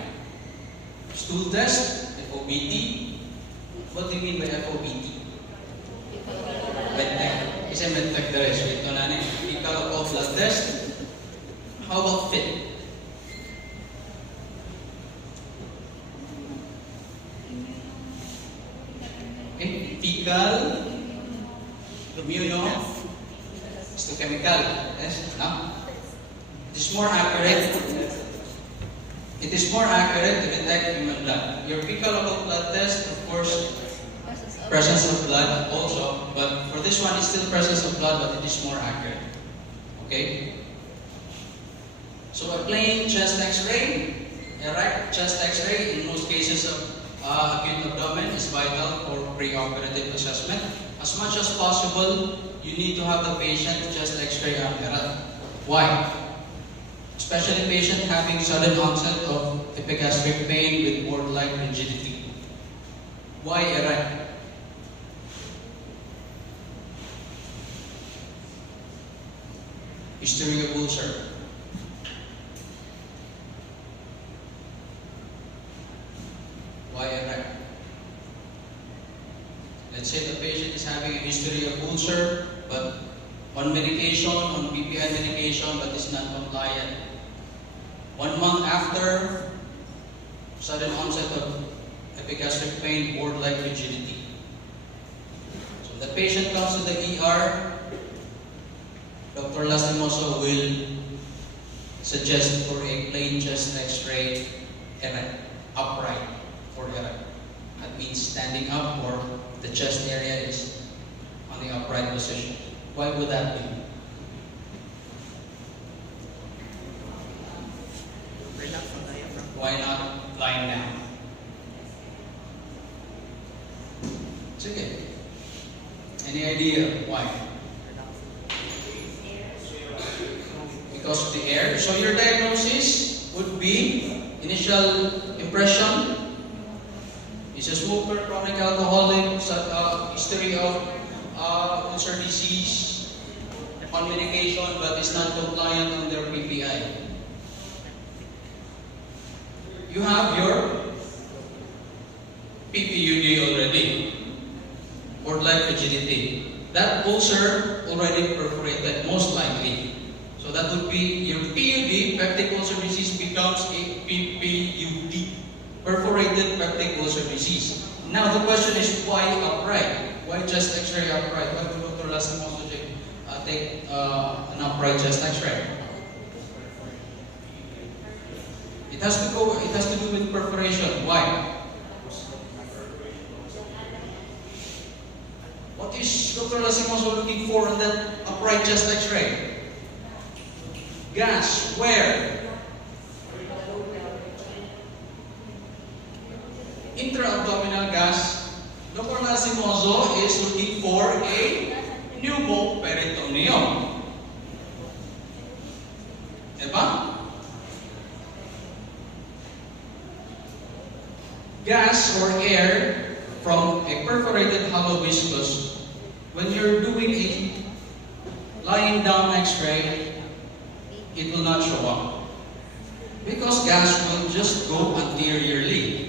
Stool test, FOBT. What do you mean by FOBT? Medtech. Kasi medtech the rest. Ito na ni. Fecal occult blood test. How about FIT? Okay, fecal, immunohistochemical. Yes, no? It is more accurate. It is more accurate to detect human blood. Your fecal occult blood test, of course, presence of blood also, but for this one, it's still presence of blood, but it is more accurate. Okay? So a plain chest X-ray, a right chest X-ray in most cases of acute abdomen is vital for preoperative assessment. As much as possible, you need to have the patient chest X-ray on errand. Why? Especially patient having sudden onset of epigastric pain with board-like rigidity. Why errand? History of ulcer. Why erect? Let's say the patient is having a history of ulcer, but on medication, on PPI medication, but is not compliant. 1 month after, sudden onset of epigastric pain, board-like rigidity. So the patient comes to the ER, Dr. Lastimoso will suggest for a plain chest X-ray erect, upright for erect. That means standing up, or the chest area is on the upright position. Why would that be? Relax on diaphragm. Why not lying down? Sige. Any idea why? Because of the air. So your diagnosis would be initial impression. Is a smoker, chronic alcoholic, history of ulcer disease, on medication, but is not compliant on their PPI. You have your PPUD already, board-like rigidity. That ulcer already perforated, most likely. So that would be your PUD, perforated peptic ulcer disease. Now the question is, why upright? Why chest X-ray upright? Why would Dr. Lastimoso take an upright chest X-ray? It has to do with perforation. Why? What is Dr. Lastimoso looking for on that upright chest X-ray? Gas. Where? Intra-abdominal gas. Dr. Lastimoso is looking for a pneumoperitoneum. Diba? Gas or air from a perforated hollow viscous, when you're doing a lying down X-ray, it will not show up. Because gas will just go anteriorly.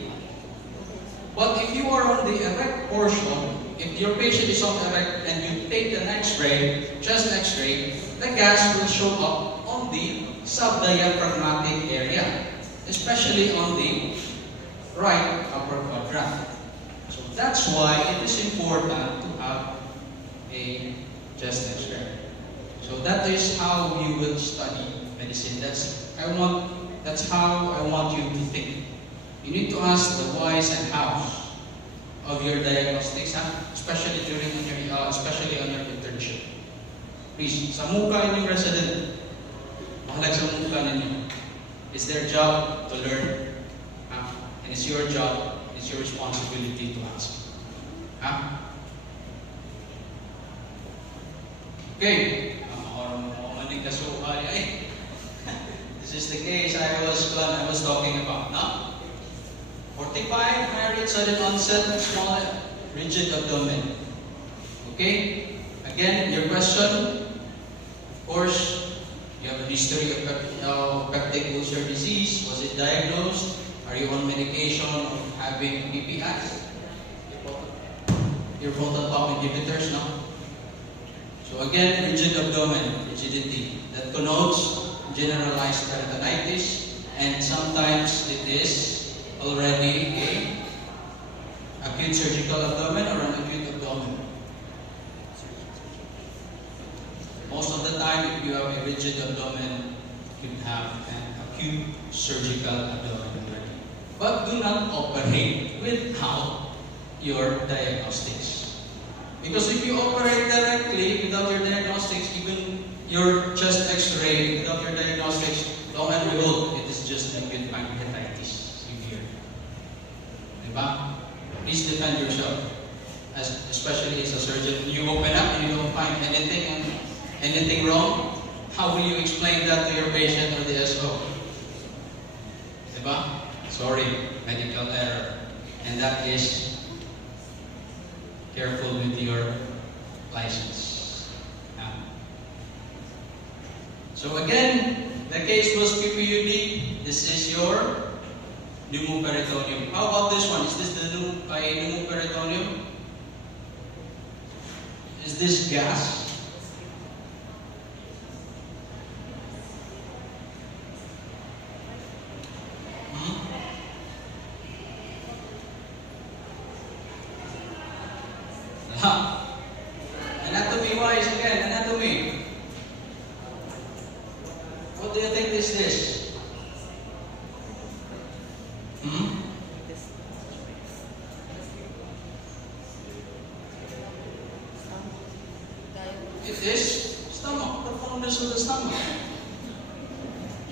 But if you are on the erect portion, if your patient is on erect and you take an X-ray, chest X-ray, the gas will show up on the subdiaphragmatic area, especially on the right upper quadrant. So that's why it is important to have a chest X-ray. So that is how you will study medicine. That's how I want you to think. You need to ask the whys and hows of your diagnostics, especially on your internship. Please, sa mukha ninyong resident, mahalag sa mukha ninyo. It's their job to learn. And it's your job, it's your responsibility to ask. Okay. This is the case I was talking about. Now, 45, married, sudden onset, small, rigid abdomen. Okay? Again, your question, of course, you have a history of peptic ulcer disease. Was it diagnosed? Are you on medication of having PPIs? Your proton pump inhibitors, no? So again, rigid abdomen, rigidity. That connotes generalized peritonitis, and sometimes it is already a acute surgical abdomen or an acute abdomen. Most of the time, if you have a rigid abdomen, you can have an acute surgical abdomen already. But do not operate without your diagnostics. Because if you operate directly without your diagnostics, even your chest X-ray without your diagnostics, lo and behold, it is just acute pancreatitis, severe. Diba? Please defend yourself, especially as a surgeon. When you open up and you don't find anything wrong, how will you explain that to your patient or the SO? Diba? Sorry, medical error. And that is, careful with your license. So again, the case was PPUD. This is your pneumoperitoneum. How about this one? Is this the pneumoperitoneum? Is this gas? Anatomy wise again, anatomy. What do you think is this? It is stomach, the fundus of the stomach.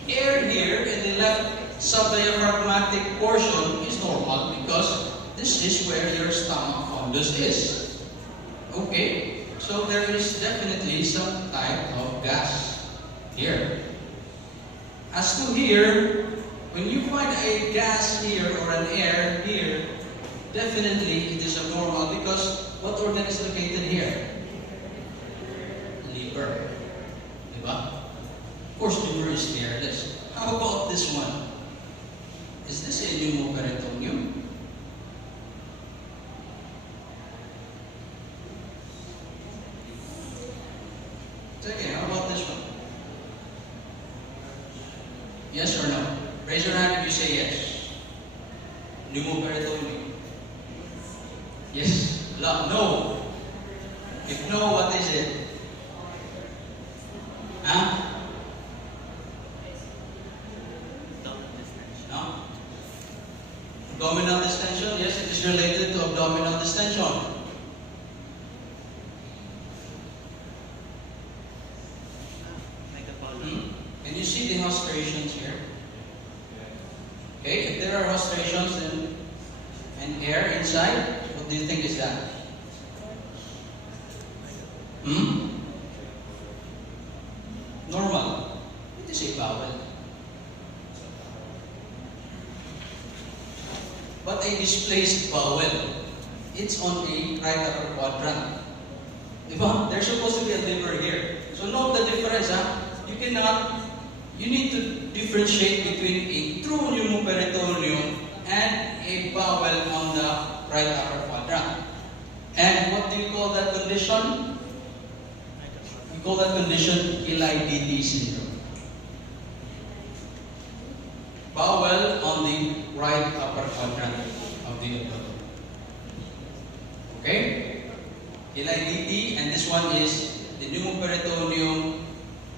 Air here in the left subdiaphragmatic portion is normal because this is where your stomach fundus is. Okay, so there is definitely some type of gas here. As to here, when you find a gas here or an air here, definitely it is abnormal because what organ is located here? Liver. Diba? Of course, liver is airless. How about this one? Is this a pneumoperitoneum? Okay, how about this one? Yes or no? Raise your hand if you say yes. Pneumoperitoneum. Yes? No. If no, what is it? Huh? No? Abdominal distension? Yes, it is related to abdominal distension. Like a bottle. Can you see the illustrations here? Okay, if there are illustrations and air inside, what do you think is that? Normal. It is a bowel. But a displaced bowel, it's on the right upper quadrant. Diba? There's supposed to be a liver here. So note the difference, huh? You need to differentiate between a true pneumoperitoneum and a bowel on the right upper quadrant. And what do you call that condition? We call that condition Chilaiditi syndrome. Bowel on the right upper quadrant of the abdomen. Okay? Chilaiditi, and this one is the pneumoperitoneum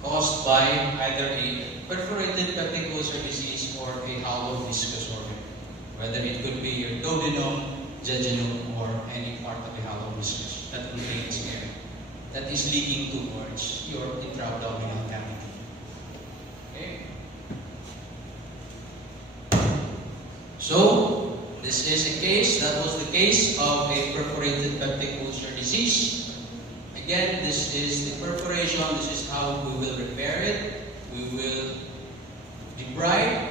caused by either a perforated peptic ulcer disease or a hollow viscous organ. Whether it could be your duodenum, jejunum, or any part of a hollow viscous that contains air that is leaking towards your intra-abdominal cavity. Okay? So, this is a case, that was the case of a perforated peptic ulcer disease. Again, this is the perforation, this is how we will repair it. We will debride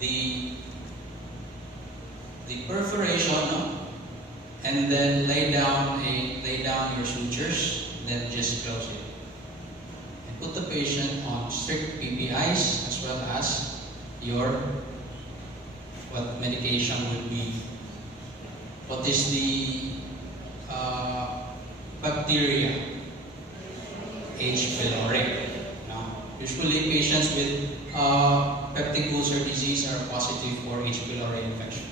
the perforation, and then lay down your sutures, then just close it. And put the patient on strict PPIs as well as your what medication would be. What is the bacteria? H. pylori. Now, usually patients with peptic ulcer disease are positive for H. pylori infection.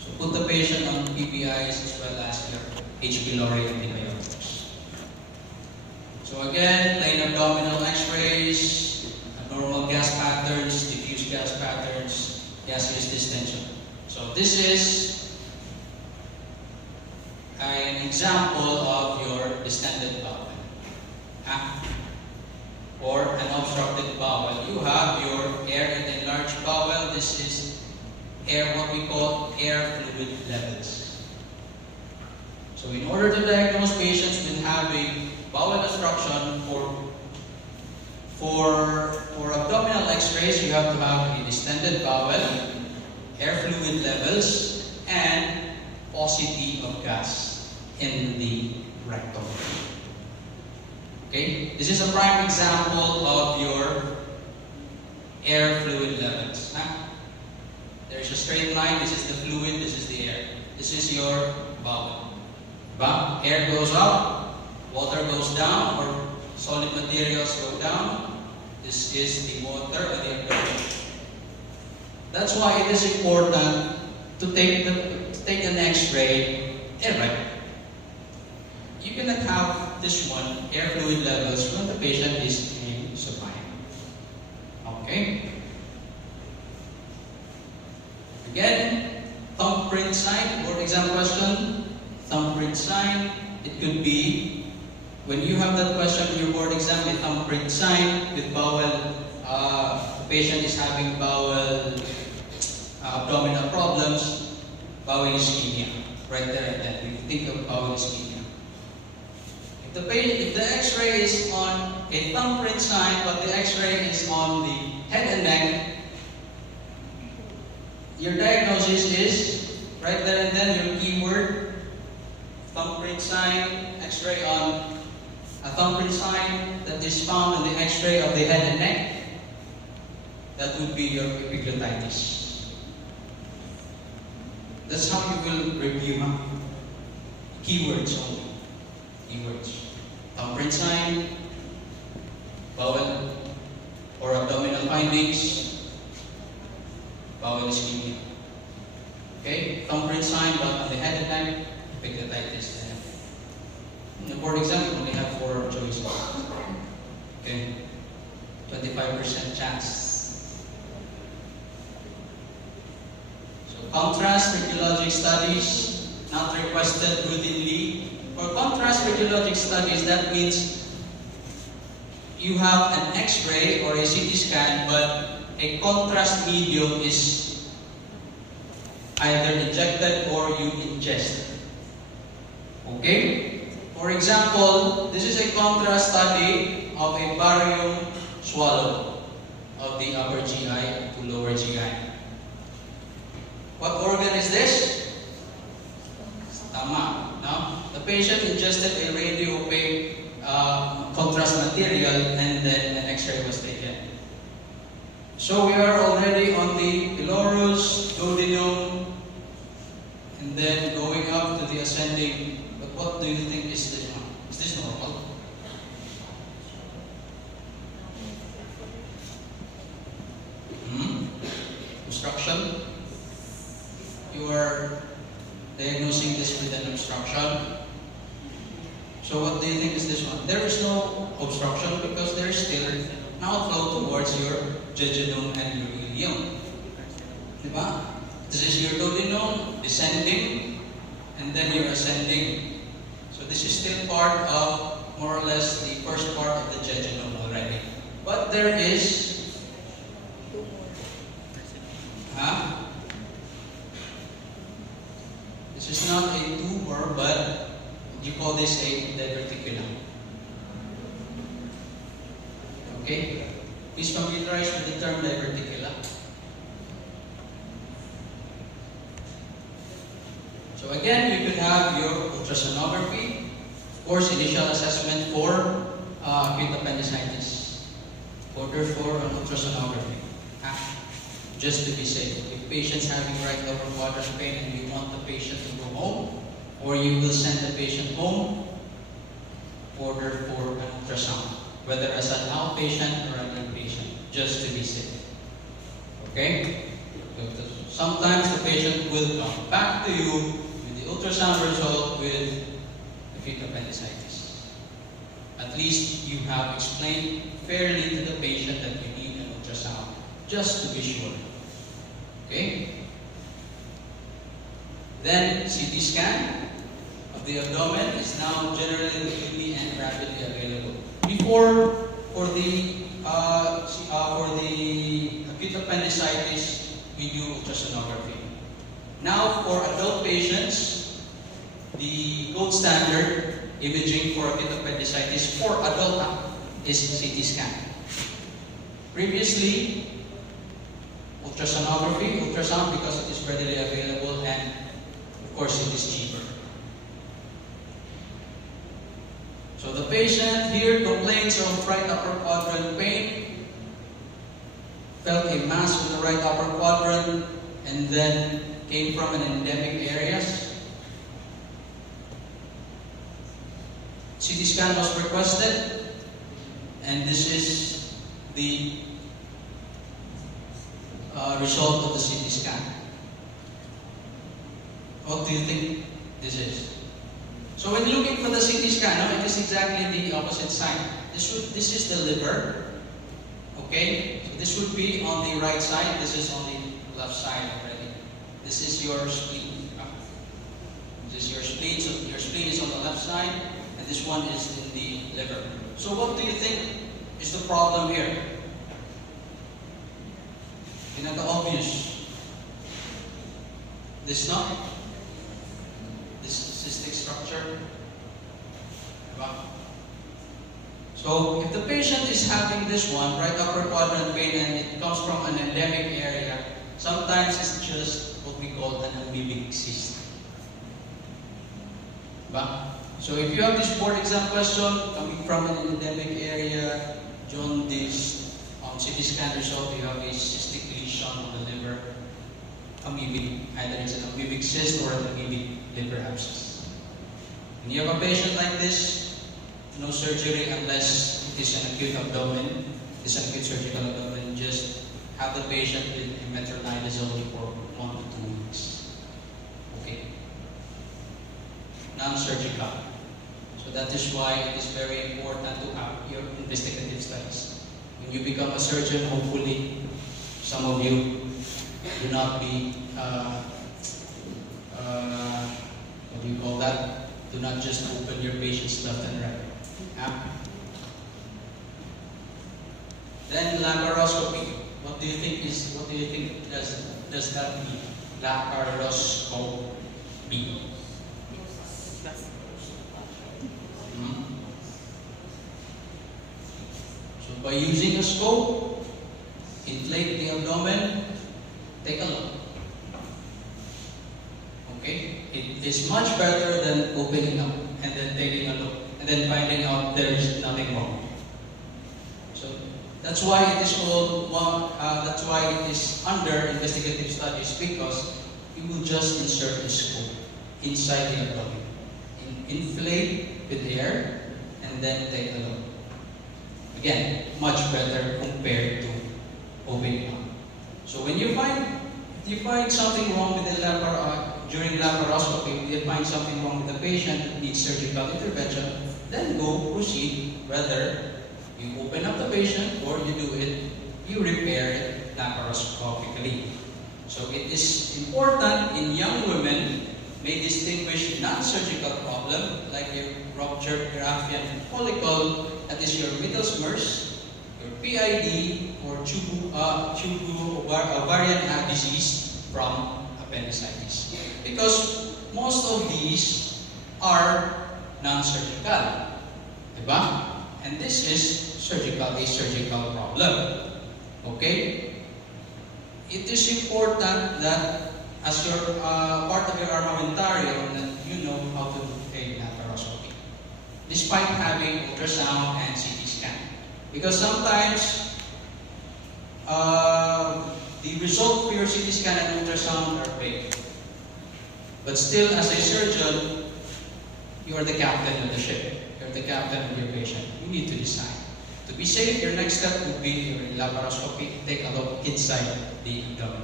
So put the patient on PPIs as well as your H. pylori antibiotics. So again, plain abdominal x-rays, abnormal gas patterns, diffuse gas patterns, gaseous distension. So this is an example of your distended bowel. Or an obstructed bowel. You have your air in the enlarged bowel. This is air, what we call air fluid levels. So in order to diagnose patients with having bowel obstruction for abdominal x-rays, you have to have a distended bowel, air fluid levels, and paucity of gas in the rectum. Okay? This is a prime example of your air fluid levels. There's a straight line. This is the fluid. This is the air. This is your bowel. Air goes up, water goes down, or solid materials go down. This is the water or the abdomen. That's why it is important to take an X-ray every. You cannot have this one, air fluid levels, when the patient is in supine. Okay? Again, thumbprint sign, board exam question. Thumbprint sign, it could be, when you have that question in your board exam, a thumbprint sign with bowel, the patient is having bowel, abdominal problems, bowel ischemia, right there and then. We think of bowel ischemia. If the X-ray is on a thumbprint sign, but the X-ray is on the head and neck, your diagnosis is right there and then your keyword, thumbprint sign, X-ray on a thumbprint sign that is found on the X-ray of the head and neck. That would be your epiglottitis. That's how you will review keywords only. Keywords. Thumbprint sign, bowel or abdominal findings, bowel ischemia. Okay, thumbprint sign, but on the head and neck, pancreatitis. In the board exam, you only have 4 choices. Okay, 25% chance. So contrast radiologic studies, not requested routinely. For contrast radiologic studies, that means you have an X-ray or a CT scan, but a contrast medium is either injected or you ingest. Okay? For example, this is a contrast study of a barium swallow of the upper GI to lower GI. What organ is this? Stomach. Now, the patient ingested a radio-opaque contrast material and then an X-ray was taken. So we are already on the pylorus, duodenum, and then going up to the ascending. But what do you think is this one? Is this normal? Obstruction? You are diagnosing this with an obstruction. So what do you think is this one? There is no obstruction because there is still an outflow towards your jejunum and your ileum. Diba? This is your duodenum descending and then you're ascending. So this is still part of more or less the first part of the jejunum already. But there is this is not a tumor, but you call this a diverticulum. Okay? Please familiarize with the term diverticula. So again, you could have your ultrasonography. Of course, initial assessment for acute appendicitis. Order for an ultrasonography. Just to be safe. If patient's having right lower quadrant pain and you want the patient to go home, or you will send the patient home, order for an ultrasound, whether as an outpatient or an inpatient, just to be safe. Okay? Sometimes the patient will come back to you with the ultrasound result with acute appendicitis. At least you have explained fairly to the patient that you need an ultrasound, just to be sure. Okay? Then CT scan of the abdomen is now generally routinely and rapidly available. Before, for the acute appendicitis, we do ultrasonography. Now, for adult patients, the gold standard imaging for acute appendicitis for adult is CT scan. Previously, ultrasound because it is readily available and of course it is cheaper. So the patient here complains of right upper quadrant pain, felt a mass in the right upper quadrant, and then came from an endemic areas. CT scan was requested, and this is the result of the CT scan. What do you think this is? So when looking for the CT scan, it is exactly the opposite side. This is the liver. Okay? So this would be on the right side. This is on the left side already. This is your spleen. This is your spleen. So your spleen is on the left side, and this one is in the liver. So what do you think is the problem here? Obvious. This not? This cystic structure. So if the patient is having this one, right upper quadrant pain, and it comes from an endemic area, sometimes it's just what we call an amoebic cyst. So if you have this board exam question coming from an endemic area, jaundice, on CT scan result, you have a cystic lesion on the liver, amoebic, either it's an amoebic cyst or an amoebic liver abscess. When you have a patient like this, no surgery unless it is an acute abdomen, it's an acute surgical abdomen, just have the patient with a metronidazole for 1 to 2 weeks. Okay? Non-surgical. So that is why it is very important to have your investigative studies. When you become a surgeon, hopefully, some of you do not be, what do you call that? Do not just open your patients left and right. Then laparoscopy. What do you think does that mean? Laparoscopy. So by using a scope, inflate the abdomen, take a look. Okay? It is much better than opening up and then taking a look and then finding out there is nothing wrong. So that's why it is called that's why it is under investigative studies, because you will just insert the scope inside the abdomen, inflate with air, and then take a look. Again, much better compared to opening up. So when you find something wrong with the during laparoscopy, you find something wrong with the patient that needs surgical intervention, then proceed whether you open up the patient or you repair it laparoscopically. So it is important in young women may distinguish non-surgical problem like your ruptured Graafian follicle, that is your Mittelsmers, your PID, or ovarian disease from appendicitis. Because most of these are non-surgical, diba? And this is a surgical problem. Okay? It is important that as your part of your armamentarium that you know how to do a laparoscopy, despite having ultrasound and CT scan. Because sometimes the result for your CT scan and ultrasound are vague. But still, as a surgeon, you are the captain of the ship. You're the captain of your patient. You need to decide. To be safe, your next step would be your laparoscopy. Take a look inside the abdomen.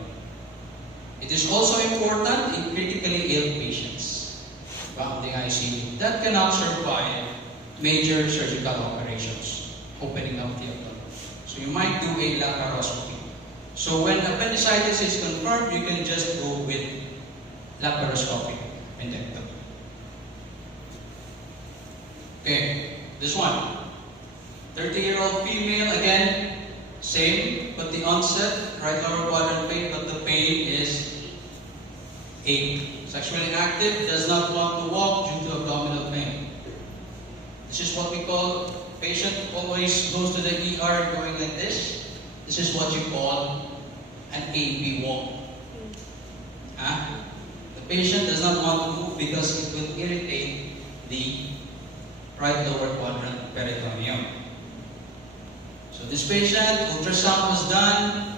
It is also important in critically ill patients from the ICU that cannot survive major surgical operations, opening up the abdomen. So you might do a laparoscopy. So when appendicitis is confirmed, you can just go with laparoscopic appendectomy. Okay, this one. 30-year-old female, again, same, but the onset, right lower quadrant pain, but the pain is ache. Sexually inactive, does not want to walk due to abdominal pain. This is what we call, patient always goes to the ER going like this. This is what you call an AB walk. The patient does not want to move because it will irritate the right lower quadrant peritoneum. So this patient, ultrasound was done,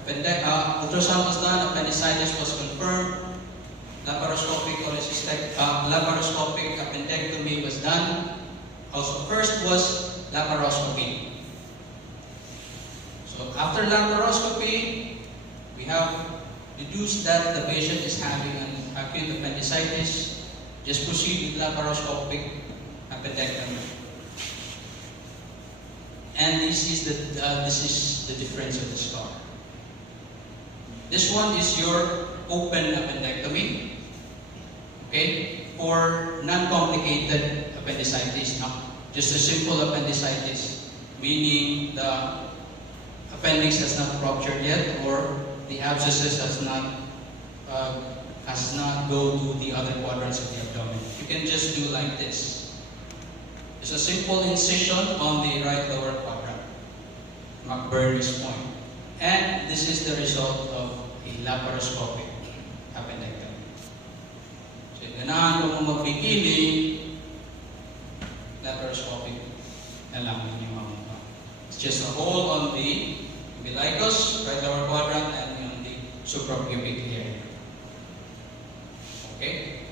appendicitis was confirmed, laparoscopic appendectomy was done. Also, first was laparoscopy. So after laparoscopy, we have deduced that the patient is having an acute appendicitis. Just proceed with laparoscopic appendectomy. And this is the difference of the scar. This one is your open appendectomy, okay, for non-complicated appendicitis, no? Just a simple appendicitis, meaning the appendix has not ruptured yet, or the abscesses has not go to the other quadrants of the abdomen. You can just do like this. It's a simple incision on the right lower quadrant, McBurney's point. And this is the result of a laparoscopic appendectomy. So, ganahan ko mong magbikini, laparoscopic na lang yung mga. It's just a hole on the umbilicus, right lower quadrant, and on the suprapubic area. Okay?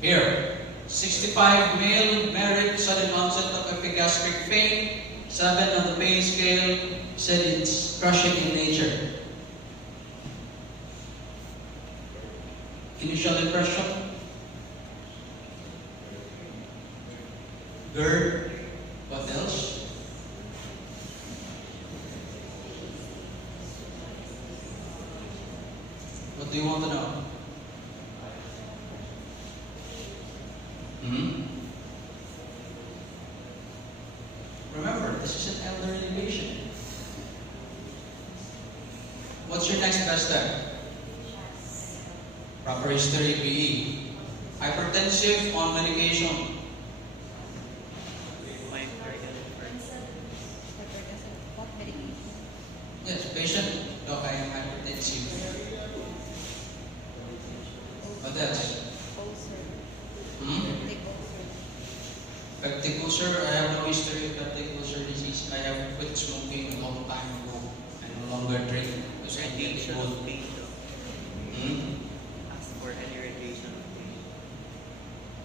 Here, 65 male, married, sudden onset of epigastric pain, 7 on the pain scale, said it's crushing in nature. Initial impression? GERD. What else? What do you want to know? Hmm? Remember, this is an elderly patient. What's your next best step? Proper history, PE. Hypertensive on medication. My cardiologist. What medication? Yes, patient. Doc, I am hypertensive. What else? Ulcer. Hmm? Take ulcer. Peptic ulcer, I have no history of peptic ulcer disease. I have quit smoking a long time ago. I no longer drink because I think it Radiation would. of pain though. Hmm? Ask for any radiation of pain.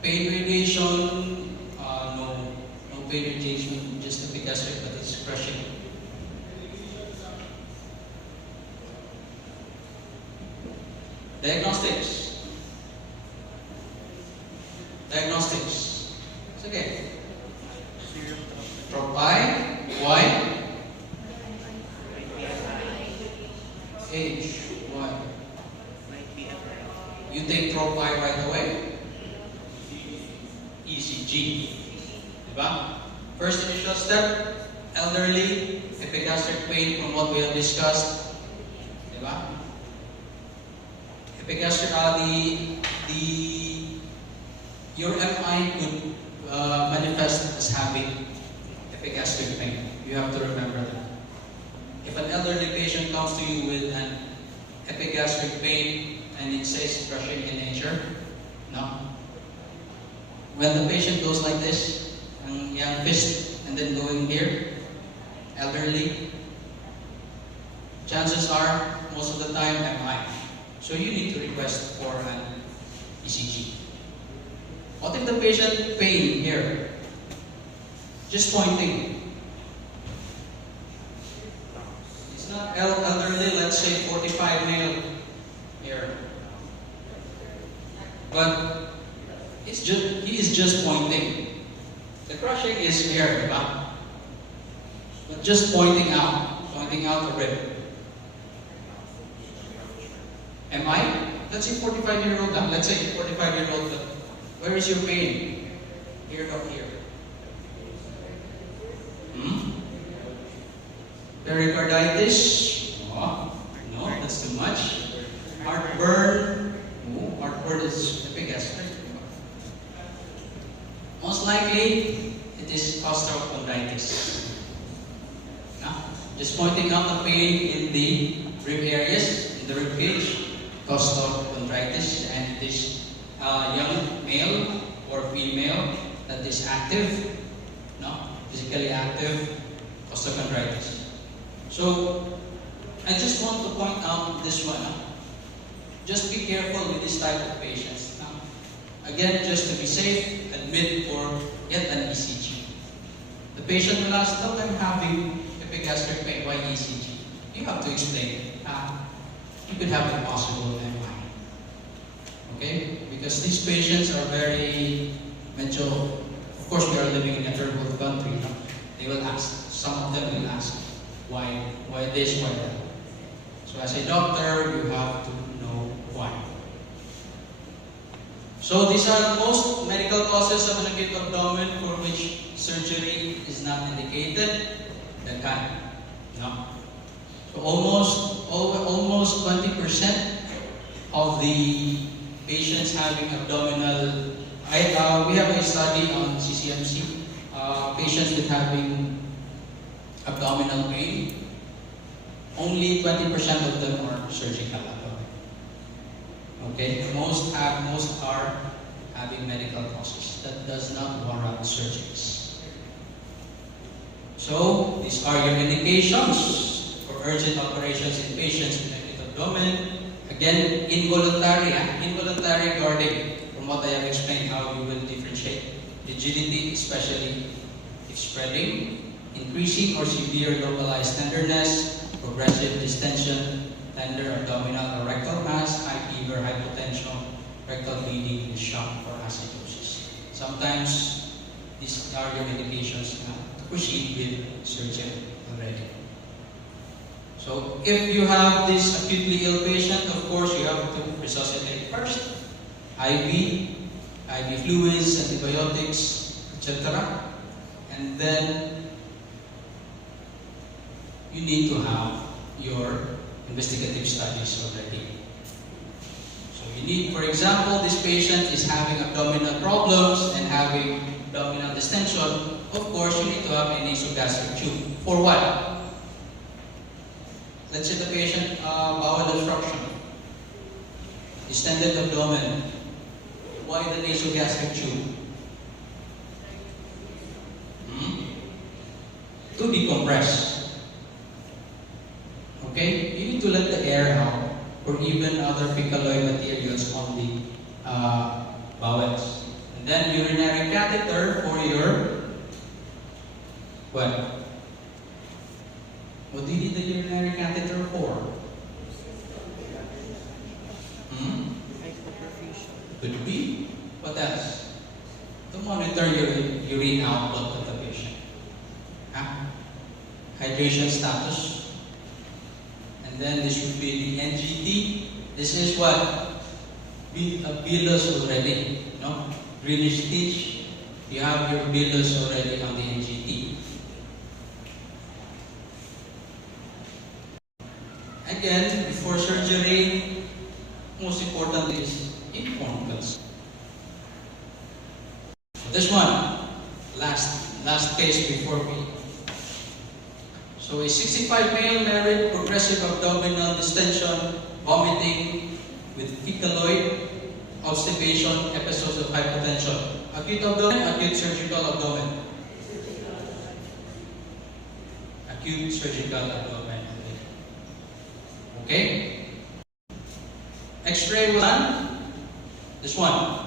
Pain radiation, no pain radiation, just a epigastric, but it's crushing. Diagnostics. Diagnostics. It's okay. Serum Tropi, why? might be FI. Age, why? Might be FI. You take tropi right away? ECG. Diba? First initial step, elderly, epigastric pain from what we have discussed. Diba? Epigastric, your MI could manifest as having epigastric pain. You have to remember that. If an elderly patient comes to you with an epigastric pain and it says crushing in nature, no. When the patient goes like this, ang young fist, and then going here, elderly, chances are, most of the time, MI. So you need to request for an ECG. What if the patient pain here? Just pointing. It's not elderly, let's say 45 male here. But he is just pointing. The crushing is here, diba? But just pointing out the rib. Am I? Let's say 45-year-old, let's say 45-year-old, where is your pain? Here or here? Pericarditis? Oh, no, that's too much. Heartburn? Oh, heartburn is epigastric. Most likely, it is costochondritis. No? Just pointing out the pain in the rib areas, in the rib cage, costochondritis, and this young male or female that is active, no, physically active, costochondritis. So, I just want to point out this one. Just be careful with this type of patients. Again, just to be safe, admit or get an ECG. The patient will ask, "Doc, I'm having epigastric pain. Why ECG?" You have to explain. You could have a possible MI. Okay? Because these patients are very medyo, of course we are living in a third world country. No? They will ask, some of them will ask, why this, why that? So as a doctor, you have to know why. So these are most medical causes of an acute abdomen for which surgery is not indicated. The kind. No. So almost 20% of the patients having abdominal. We have a study on CCMC. Patients with having abdominal pain. Only 20% of them are surgical. Okay, most are having medical causes. That does not warrant surgeries. So these are your indications for urgent operations in patients with acute abdomen. Again, involuntary guarding. From what I have explained, how you will differentiate rigidity, especially if spreading, increasing or severe localized tenderness, progressive distension, tender abdominal or rectal mass, high fever, hypotension, rectal bleeding, the shock, or acidosis. Sometimes these are the medications to proceed with surgery already. So if you have this acutely ill patient, of course you have to resuscitate first. IV fluids, antibiotics, etc. And then you need to have your investigative studies already. So you need, for example, this patient is having abdominal problems and having abdominal distension. Of course, you need to have a nasogastric tube. For what? Let's say the patient bowel obstruction, distended abdomen. Why the nasogastric tube? To decompress. Okay? You need to let the air out, or even other fecaloid materials on the bowels. And then urinary catheter for your what? What do you need the urinary catheter for? Could be. What else? To monitor your urine output of the patient. Hydration status. And then this would be the NGT. This is what? A bullous already. No? Greenish stitch. You have your bullous already on the NGT. Again, before surgery, most important is informed consent. This one, last case before me. So a 65 male married, progressive abdominal distension, vomiting with fecaloid, obstipation, episodes of hypotension. Acute abdomen, acute surgical abdomen. Acute surgical abdomen. Okay? X-ray was done. This one.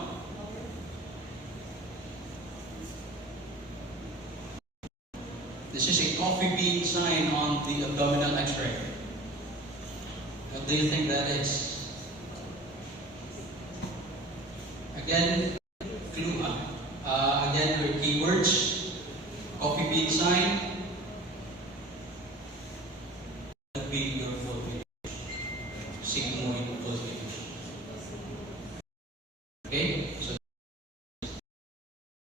This is a coffee bean sign on the abdominal X-ray. What do you think that is? Again, clue. Again, your keywords. Coffee bean sign. Be your full page. Sigmoid position. Okay? So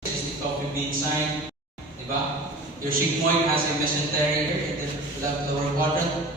this is the coffee bean sign. Diba? Your sigmoid has a mesentery here in the left lower quadrant.